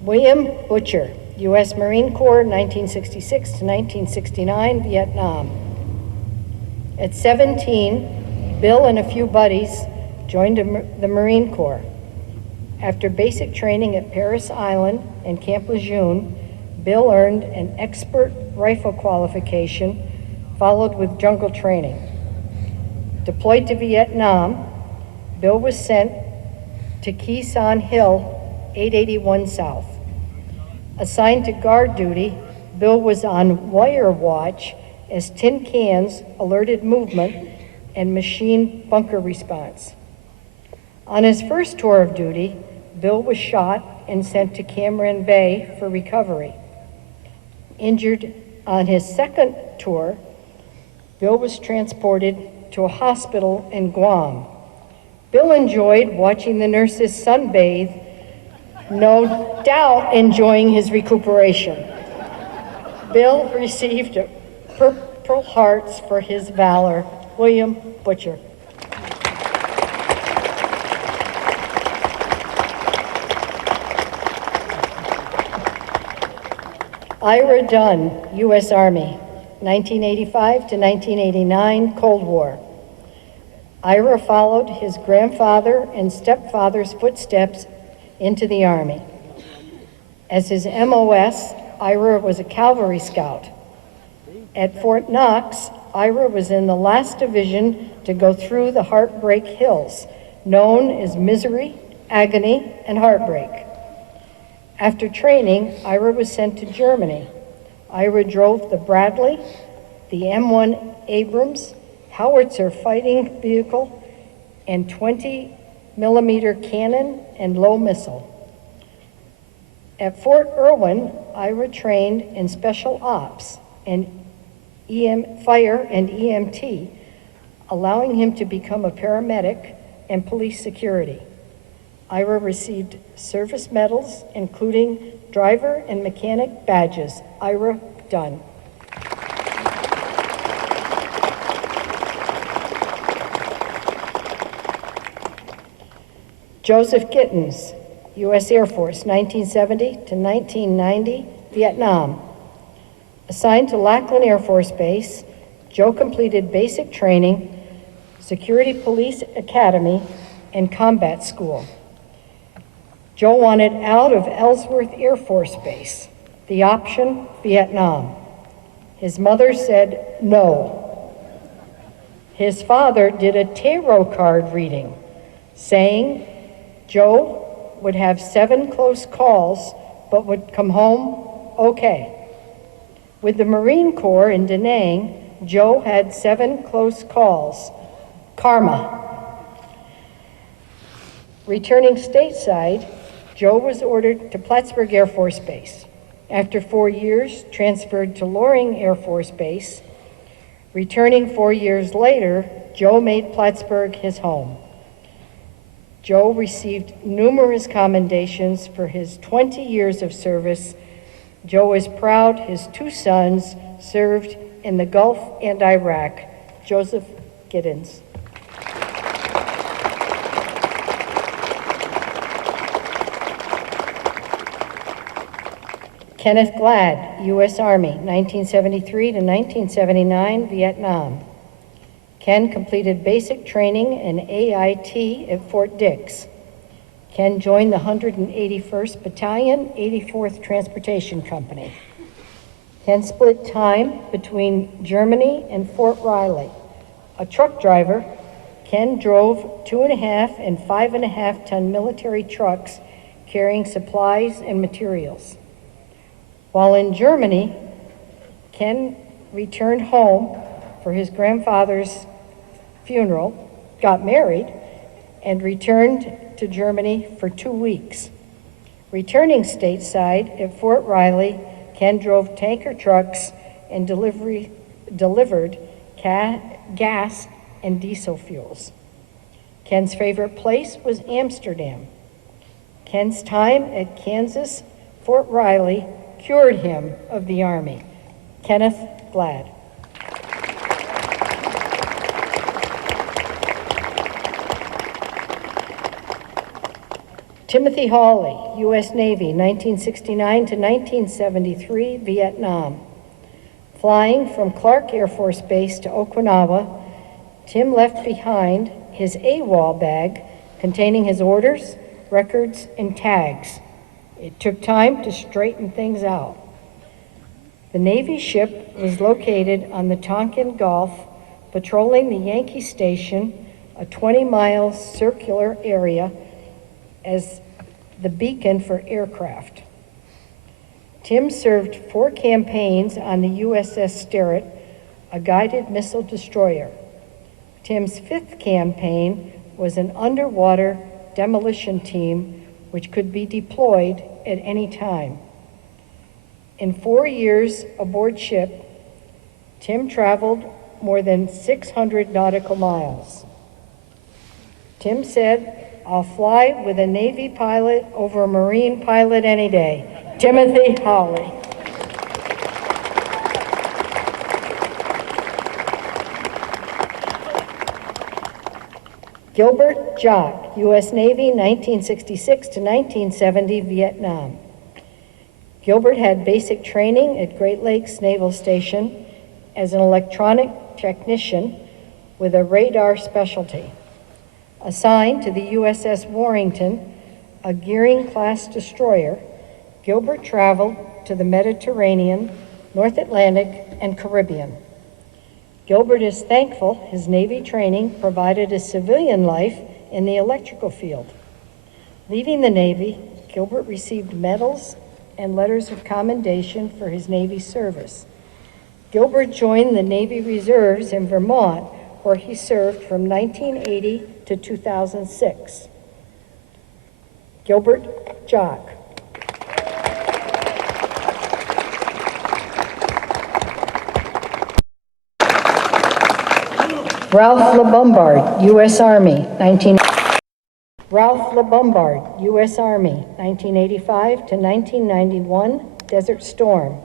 William Butcher, U.S. Marine Corps, 1966 to 1969, Vietnam. At 17, Bill and a few buddies joined the Marine Corps. After basic training at Paris Island and Camp Lejeune, Bill earned an expert rifle qualification, followed with jungle training. Deployed to Vietnam, Bill was sent to Khe Sanh Hill, 881 South. Assigned to guard duty, Bill was on wire watch as tin cans alerted movement and machine bunker response. On his first tour of duty, Bill was shot and sent to Cam Ranh Bay for recovery. Injured on his second tour, Bill was transported to a hospital in Guam. Bill enjoyed watching the nurses sunbathe, no doubt enjoying his recuperation. Bill received Purple Hearts for his valor. William Butcher. Ira Dunn, U.S. Army, 1985 to 1989, Cold War. Ira followed his grandfather and stepfather's footsteps into the Army. As his MOS, Ira was a cavalry scout. At Fort Knox, Ira was in the last division to go through the Heartbreak Hills, known as Misery, Agony, and Heartbreak. After training, Ira was sent to Germany. Ira drove the Bradley, the M1 Abrams, howitzer fighting vehicle, and 20-millimeter cannon and low missile. At Fort Irwin, Ira trained in special ops and fire and EMT, allowing him to become a paramedic and police security. Ira received service medals, including driver and mechanic badges. Ira Dunn. Joseph Gittens, U.S. Air Force, 1970 to 1990, Vietnam. Assigned to Lackland Air Force Base, Joe completed basic training, Security Police Academy, and combat school. Joe wanted out of Ellsworth Air Force Base, the option, Vietnam. His mother said no. His father did a tarot card reading, saying Joe would have 7 close calls, but would come home okay. With the Marine Corps in Da Nang, Joe had 7 close calls. Karma. Returning stateside, Joe was ordered to Plattsburgh Air Force Base. After 4 years, transferred to Loring Air Force Base. Returning 4 years later, Joe made Plattsburgh his home. Joe received numerous commendations for his 20 years of service. Joe is proud his 2 sons served in the Gulf and Iraq. Joseph Giddens. Kenneth Glad, U.S. Army, 1973 to 1979, Vietnam. Ken completed basic training in AIT at Fort Dix. Ken joined the 181st Battalion, 84th Transportation Company. Ken split time between Germany and Fort Riley. A truck driver, Ken drove 2.5 and 5.5 ton military trucks carrying supplies and materials. While in Germany, Ken returned home for his grandfather's funeral, got married, and returned to Germany for 2 weeks. Returning stateside at Fort Riley, Ken drove tanker trucks and delivered gas and diesel fuels. Ken's favorite place was Amsterdam. Ken's time at Kansas Fort Riley cured him of the Army. Kenneth Glad. Timothy Hawley, U.S. Navy, 1969 to 1973, Vietnam. Flying from Clark Air Force Base to Okinawa, Tim left behind his AWOL bag containing his orders, records, and tags. It took time to straighten things out. The Navy ship was located on the Tonkin Gulf, patrolling the Yankee Station, a 20-mile circular area, as the beacon for aircraft. Tim served 4 campaigns on the USS Sterett, a guided missile destroyer. Tim's 5th campaign was an underwater demolition team which could be deployed at any time. In 4 years aboard ship, Tim traveled more than 600 nautical miles. Tim said, "I'll fly with a Navy pilot over a Marine pilot any day." Timothy Hawley. Gilbert Jock, U.S. Navy, 1966 to 1970, Vietnam. Gilbert had basic training at Great Lakes Naval Station as an electronic technician with a radar specialty. Assigned to the USS Warrington, a Gearing-class destroyer, Gilbert traveled to the Mediterranean, North Atlantic, and Caribbean. Gilbert is thankful his Navy training provided a civilian life in the electrical field. Leaving the Navy, Gilbert received medals and letters of commendation for his Navy service. Gilbert joined the Navy Reserves in Vermont, where he served from 1980 to 2006. Gilbert Jock. Ralph LeBombard, U.S. Army, 19... Ralph LeBombard, U.S. Army, 1985 to 1991, Desert Storm.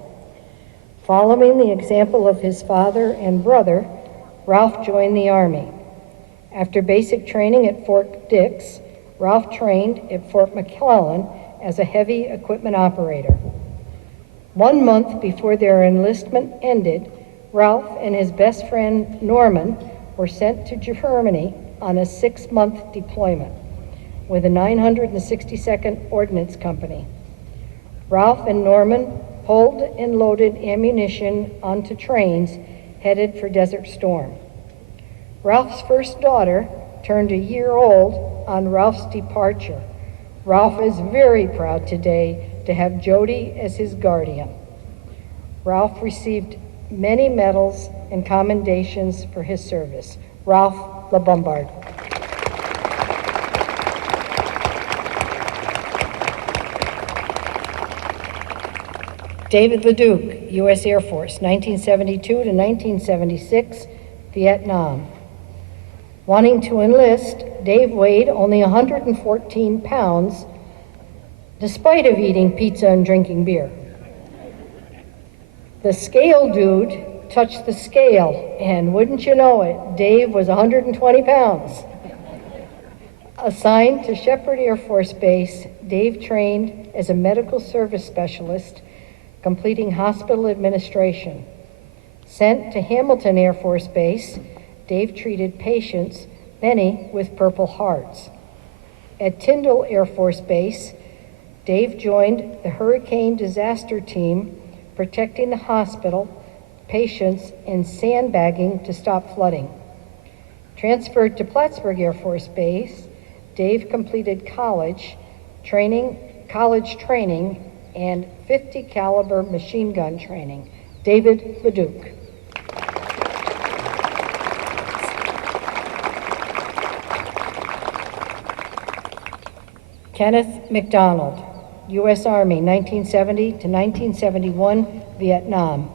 Following the example of his father and brother, Ralph joined the Army. After basic training at Fort Dix, Ralph trained at Fort McClellan as a heavy equipment operator. 1 month before their enlistment ended, Ralph and his best friend Norman were sent to Germany on a 6-month deployment with the 962nd Ordnance Company. Ralph and Norman pulled and loaded ammunition onto trains headed for Desert Storm. Ralph's first daughter turned a year old on Ralph's departure. Ralph is very proud today to have Jody as his guardian. Ralph received many medals and commendations for his service. Ralph LeBombard. David LeDuc, U.S. Air Force, 1972 to 1976, Vietnam. Wanting to enlist, Dave weighed only 114 pounds, despite of eating pizza and drinking beer. The scale dude touched the scale, and wouldn't you know it, Dave was 120 pounds. Assigned to Shepherd Air Force Base, Dave trained as a medical service specialist, completing hospital administration. Sent to Hamilton Air Force Base, Dave treated patients, many with Purple Hearts. At Tyndall Air Force Base, Dave joined the hurricane disaster team, protecting the hospital, patients, and sandbagging to stop flooding. Transferred to Plattsburgh Air Force Base, Dave completed college training and 50 caliber machine gun training. David LeDuc. Kenneth McDonald, U.S. Army, 1970 to 1971, Vietnam.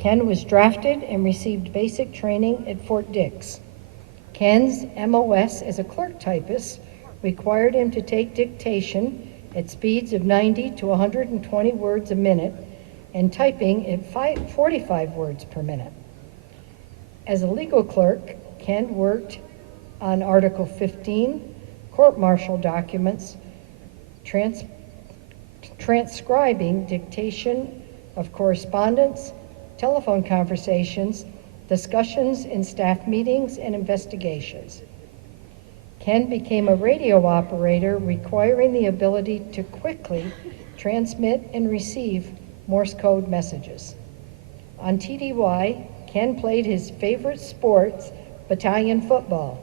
Ken was drafted and received basic training at Fort Dix. Ken's MOS as a clerk typist required him to take dictation at speeds of 90 to 120 words a minute and typing at 45 words per minute. As a legal clerk, Ken worked on Article 15, court-martial documents, transcribing dictation of correspondence, telephone conversations, discussions in staff meetings, and investigations. Ken became a radio operator, requiring the ability to quickly transmit and receive Morse code messages. On TDY, Ken played his favorite sports, battalion football.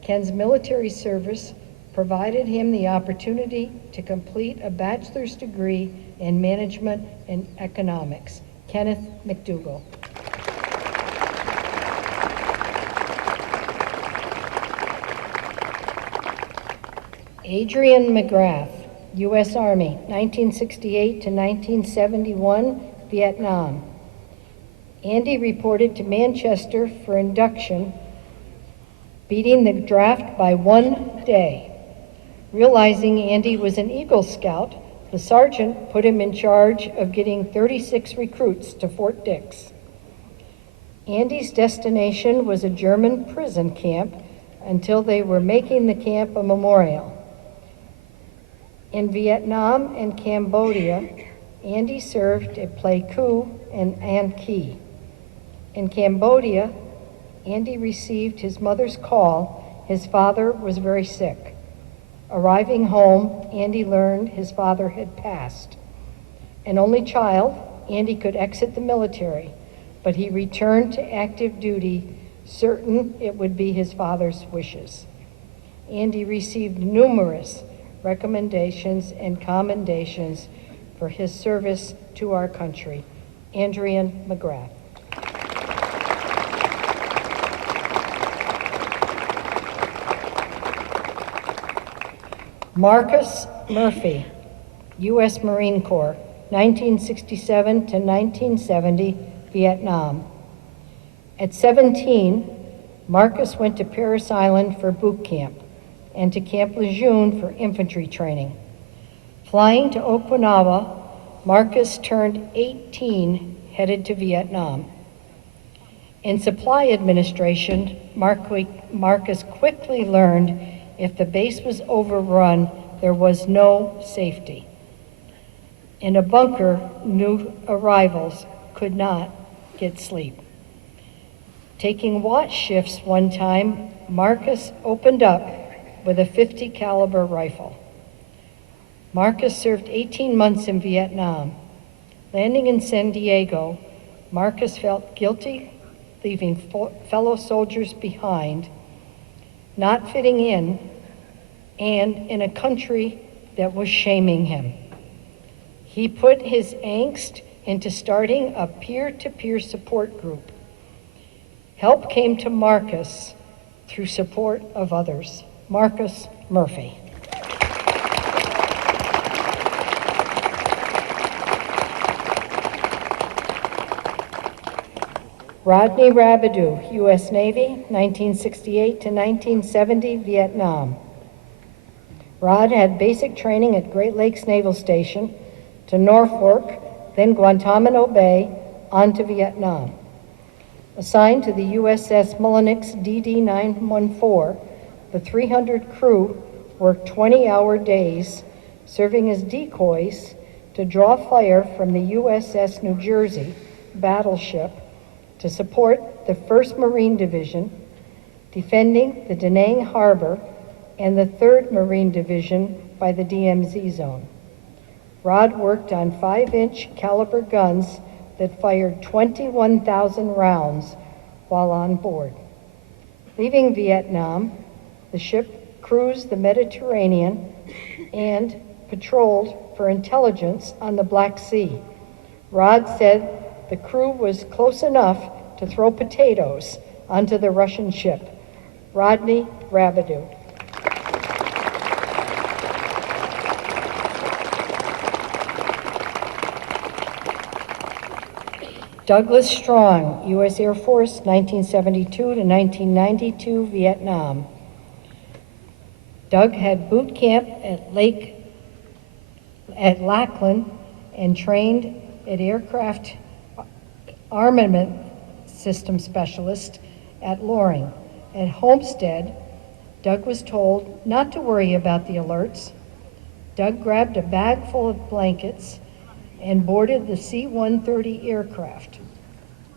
Ken's military service provided him the opportunity to complete a bachelor's degree in management and economics. Kenneth McDougall. Adrian McGrath, U.S. Army, 1968 to 1971, Vietnam. Andy reported to Manchester for induction, beating the draft by 1 day. Realizing Andy was an Eagle Scout, the sergeant put him in charge of getting 36 recruits to Fort Dix. Andy's destination was a German prison camp until they were making the camp a memorial. In Vietnam and Cambodia, Andy served at Pleiku and An Khe. In Cambodia, Andy received his mother's call. His father was very sick. Arriving home, Andy learned his father had passed. An only child, Andy could exit the military, but he returned to active duty, certain it would be his father's wishes. Andy received numerous recommendations and commendations for his service to our country. Adrian McGrath. Marcus Murphy, U.S. Marine Corps, 1967 to 1970, Vietnam. At 17, Marcus went to Parris Island for boot camp. and to Camp Lejeune for infantry training. Flying to Okinawa, Marcus turned 18, headed to Vietnam. In supply administration, Marcus quickly learned if the base was overrun, there was no safety. In a bunker, new arrivals could not get sleep. Taking watch shifts one time, Marcus opened up with a .50 caliber rifle. Marcus served 18 months in Vietnam. Landing in San Diego, Marcus felt guilty leaving fellow soldiers behind, not fitting in, and in a country that was shaming him. He put his angst into starting a peer-to-peer support group. Help came to Marcus through support of others. Marcus Murphy. Rodney Rabideau, U.S. Navy, 1968 to 1970, Vietnam. Rod had basic training at Great Lakes Naval Station, to Norfolk, then Guantanamo Bay, on to Vietnam. Assigned to the USS Mullinix DD-914, the 300 crew worked 20-hour days, serving as decoys to draw fire from the USS New Jersey battleship to support the 1st Marine Division, defending the Da Nang Harbor and the 3rd Marine Division by the DMZ zone. Rod worked on 5-inch caliber guns that fired 21,000 rounds while on board. Leaving Vietnam, the ship cruised the Mediterranean and patrolled for intelligence on the Black Sea. Rod said the crew was close enough to throw potatoes onto the Russian ship. Rodney Rabideau. Douglas Strong, U.S. Air Force, 1972 to 1992, Vietnam. Doug had boot camp at Lackland and trained at Aircraft Armament System Specialist at Loring. At Homestead, Doug was told not to worry about the alerts. Doug grabbed a bag full of blankets and boarded the C-130 aircraft.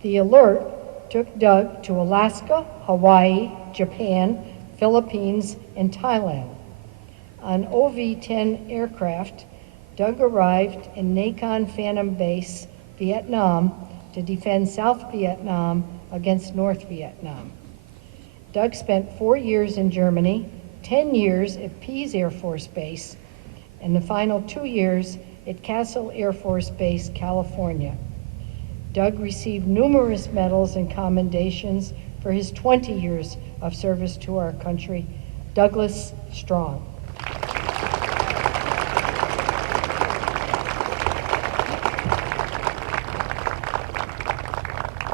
The alert took Doug to Alaska, Hawaii, Japan, Philippines, and Thailand. On OV-10 aircraft, Doug arrived in Nacon Phantom Base, Vietnam, to defend South Vietnam against North Vietnam. Doug spent 4 years in Germany, 10 years at Pease Air Force Base, and the final 2 years at Castle Air Force Base, California. Doug received numerous medals and commendations for his 20 years of service to our country. Douglas Strong.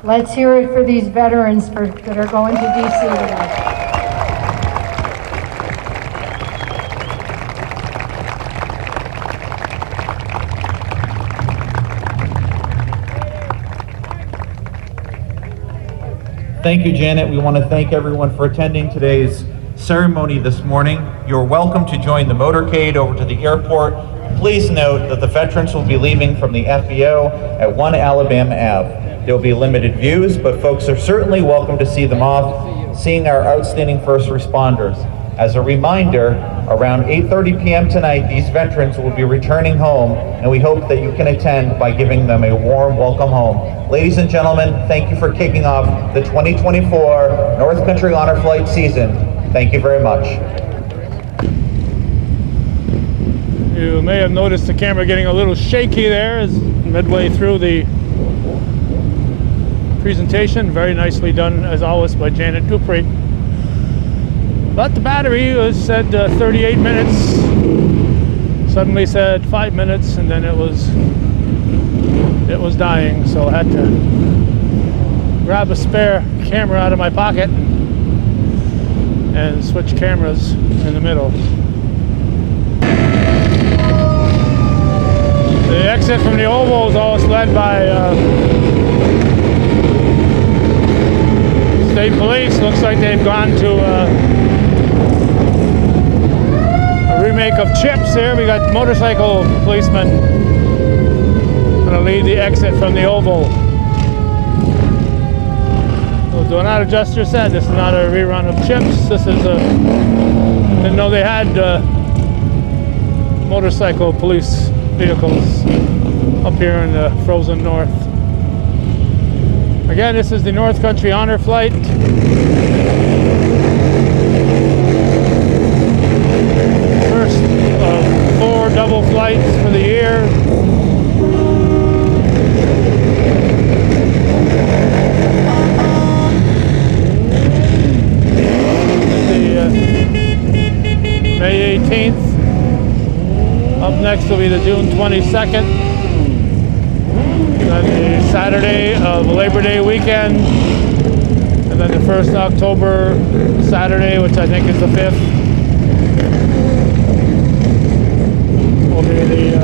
Let's hear it for these veterans that are going to DC today. Thank you, Janet. We want to thank everyone for attending today's ceremony this morning. You're welcome to join the motorcade over to the airport. Please note that the veterans will be leaving from the FBO at 1 Alabama Ave. There will be limited views, but folks are certainly welcome to see them off, seeing our outstanding first responders. As a reminder, around 8:30 p.m. tonight, these veterans will be returning home, and we hope that you can attend by giving them a warm welcome home. Ladies and gentlemen, thank you for kicking off the 2024 North Country Honor Flight season. Thank you very much. You may have noticed the camera getting a little shaky there as midway through the presentation. Very nicely done, as always, by Janet Dupree. But the battery was said 38 minutes, suddenly said 5 minutes, and then it was dying, so I had to grab a spare camera out of my pocket. and switch cameras in the middle. The exit from the Oval is always led by State Police. Looks like they've gone to a remake of Chips here. We got motorcycle policemen going to lead the exit from the Oval. So do not adjust your set. This is not a rerun of Chips. This is a... Didn't know they had motorcycle police vehicles up here in the frozen north. Again, this is the North Country Honor Flight. First of 4 double flights for the year. May 18th. Up next will be the June 22nd. Then the Saturday of Labor Day weekend. And then the 1st October Saturday, which I think is the 5th, will be the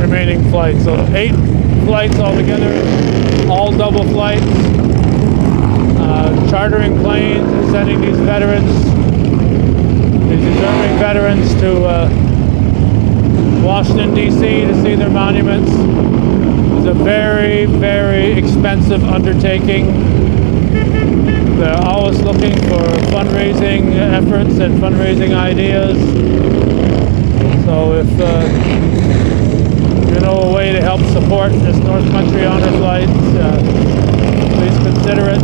remaining flights. So 8 flights altogether, all double flights. Chartering planes and sending these veterans, these deserving veterans, to Washington, D.C. to see their monuments. It's a very, very expensive undertaking. They're always looking for fundraising efforts and fundraising ideas. So if you know a way to help support this North Country Honor Flight, please consider it.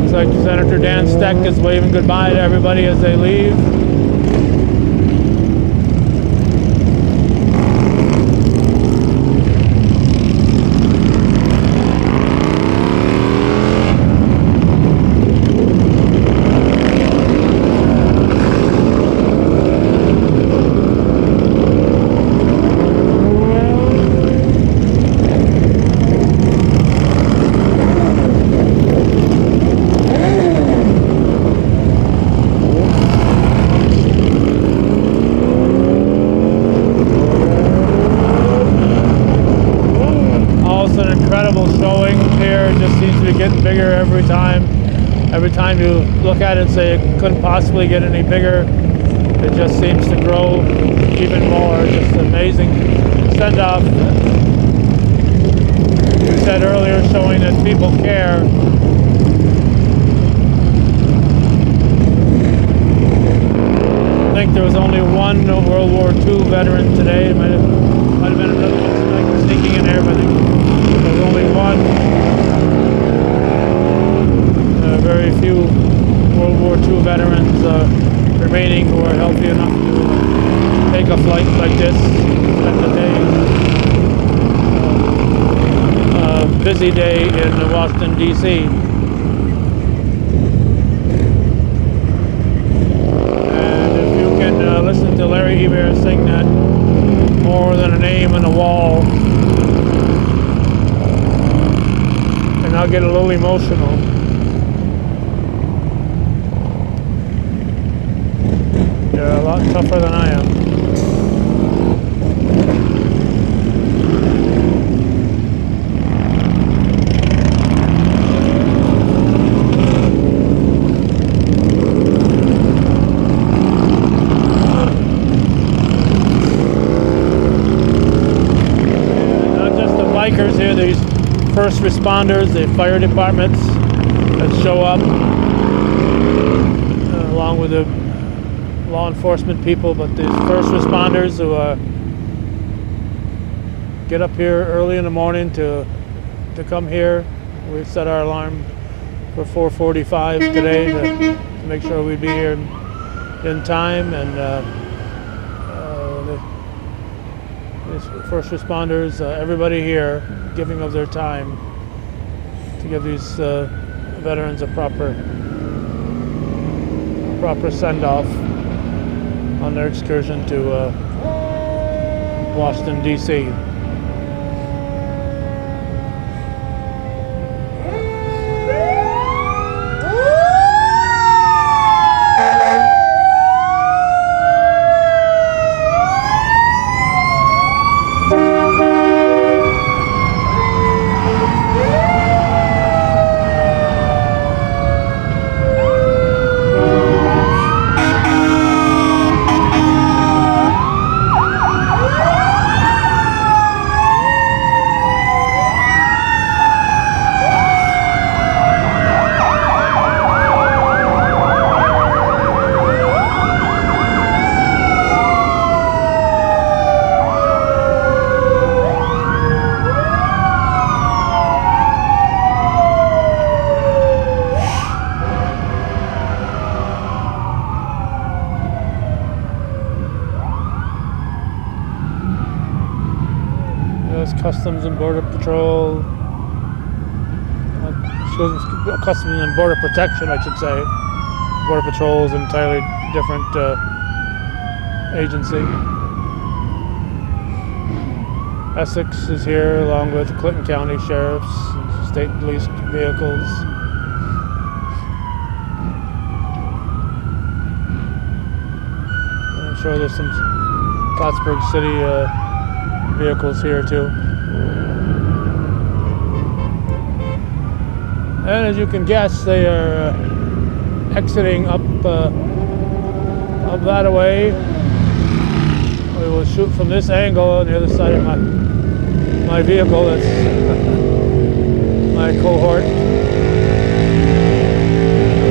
Looks like Senator Dan Steck is waving goodbye to everybody as they leave. Every time you look at it and say it couldn't possibly get any bigger, it just seems to grow even more. Just amazing send-off. You said earlier, showing that people care. I think there was only one World War II veteran today. It might have been another one sneaking in there, but I think there was only one. Very few World War II veterans remaining who are healthy enough to take a flight like this, spend the day, busy day in Washington, D.C. And if you can listen to Larry Hebert sing that "More Than a Name on the Wall," and I'll get a little emotional. You're a lot tougher than I am. Not just the bikers here, these first responders, the fire departments that show up, along with the law enforcement people, but these first responders who get up here early in the morning to come here. We set our alarm for 4:45 today to make sure we'd be here in time, and these first responders, everybody here giving of their time to give these veterans a proper send-off on their excursion to Washington, D.C. U.S. Customs and Border Patrol, Customs and Border Protection, I should say. Border Patrol is an entirely different agency. Essex is here, along with Clinton County Sheriffs and state police vehicles. And I'm sure there's some Plattsburgh City vehicles here too. And as you can guess, they are exiting up that way. We will shoot from this angle on the other side of my vehicle. That's my cohort.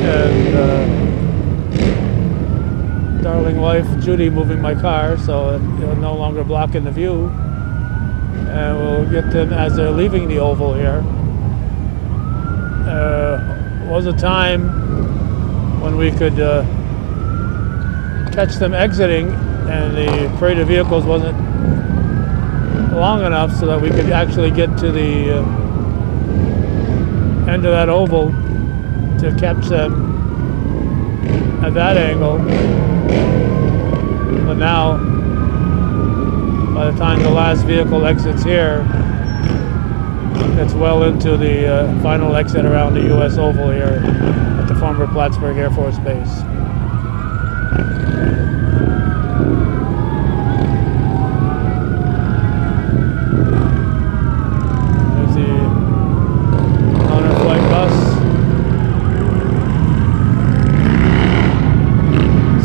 And darling wife Judy moving my car, so it'll no longer blocking the view. And we'll get them as they're leaving the oval here. Was a time when we could catch them exiting, and the parade of vehicles wasn't long enough so that we could actually get to the end of that oval to catch them at that angle. But now, by the time the last vehicle exits here, it's well into the final exit around the U.S. Oval here at the former Plattsburgh Air Force Base. There's the honor flight bus.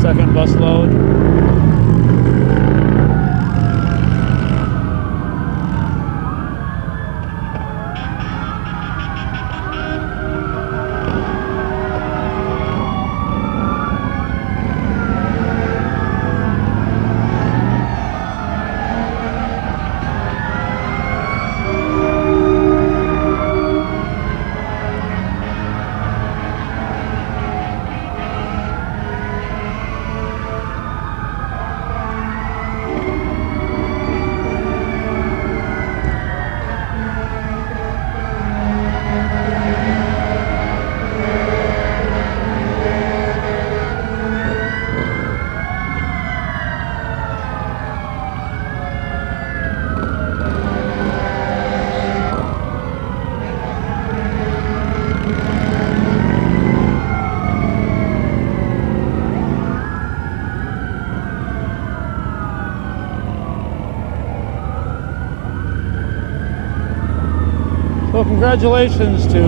Second bus load. Well, congratulations to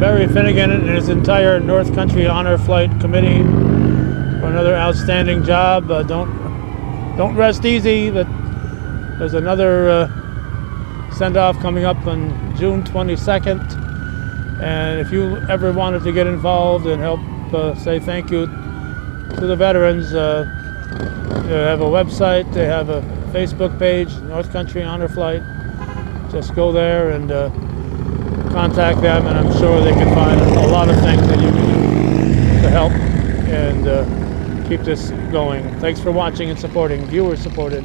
Barry Finnegan and his entire North Country Honor Flight Committee for another outstanding job. Don't rest easy. There's another send-off coming up on June 22nd. And if you ever wanted to get involved and help say thank you to the veterans, they have a website, they have a Facebook page, North Country Honor Flight. Just go there and contact them, and I'm sure they can find a lot of things that you can do to help and keep this going. Thanks for watching and supporting viewer-supported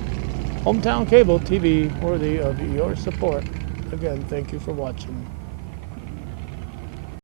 Hometown Cable TV, worthy of your support. Again, thank you for watching.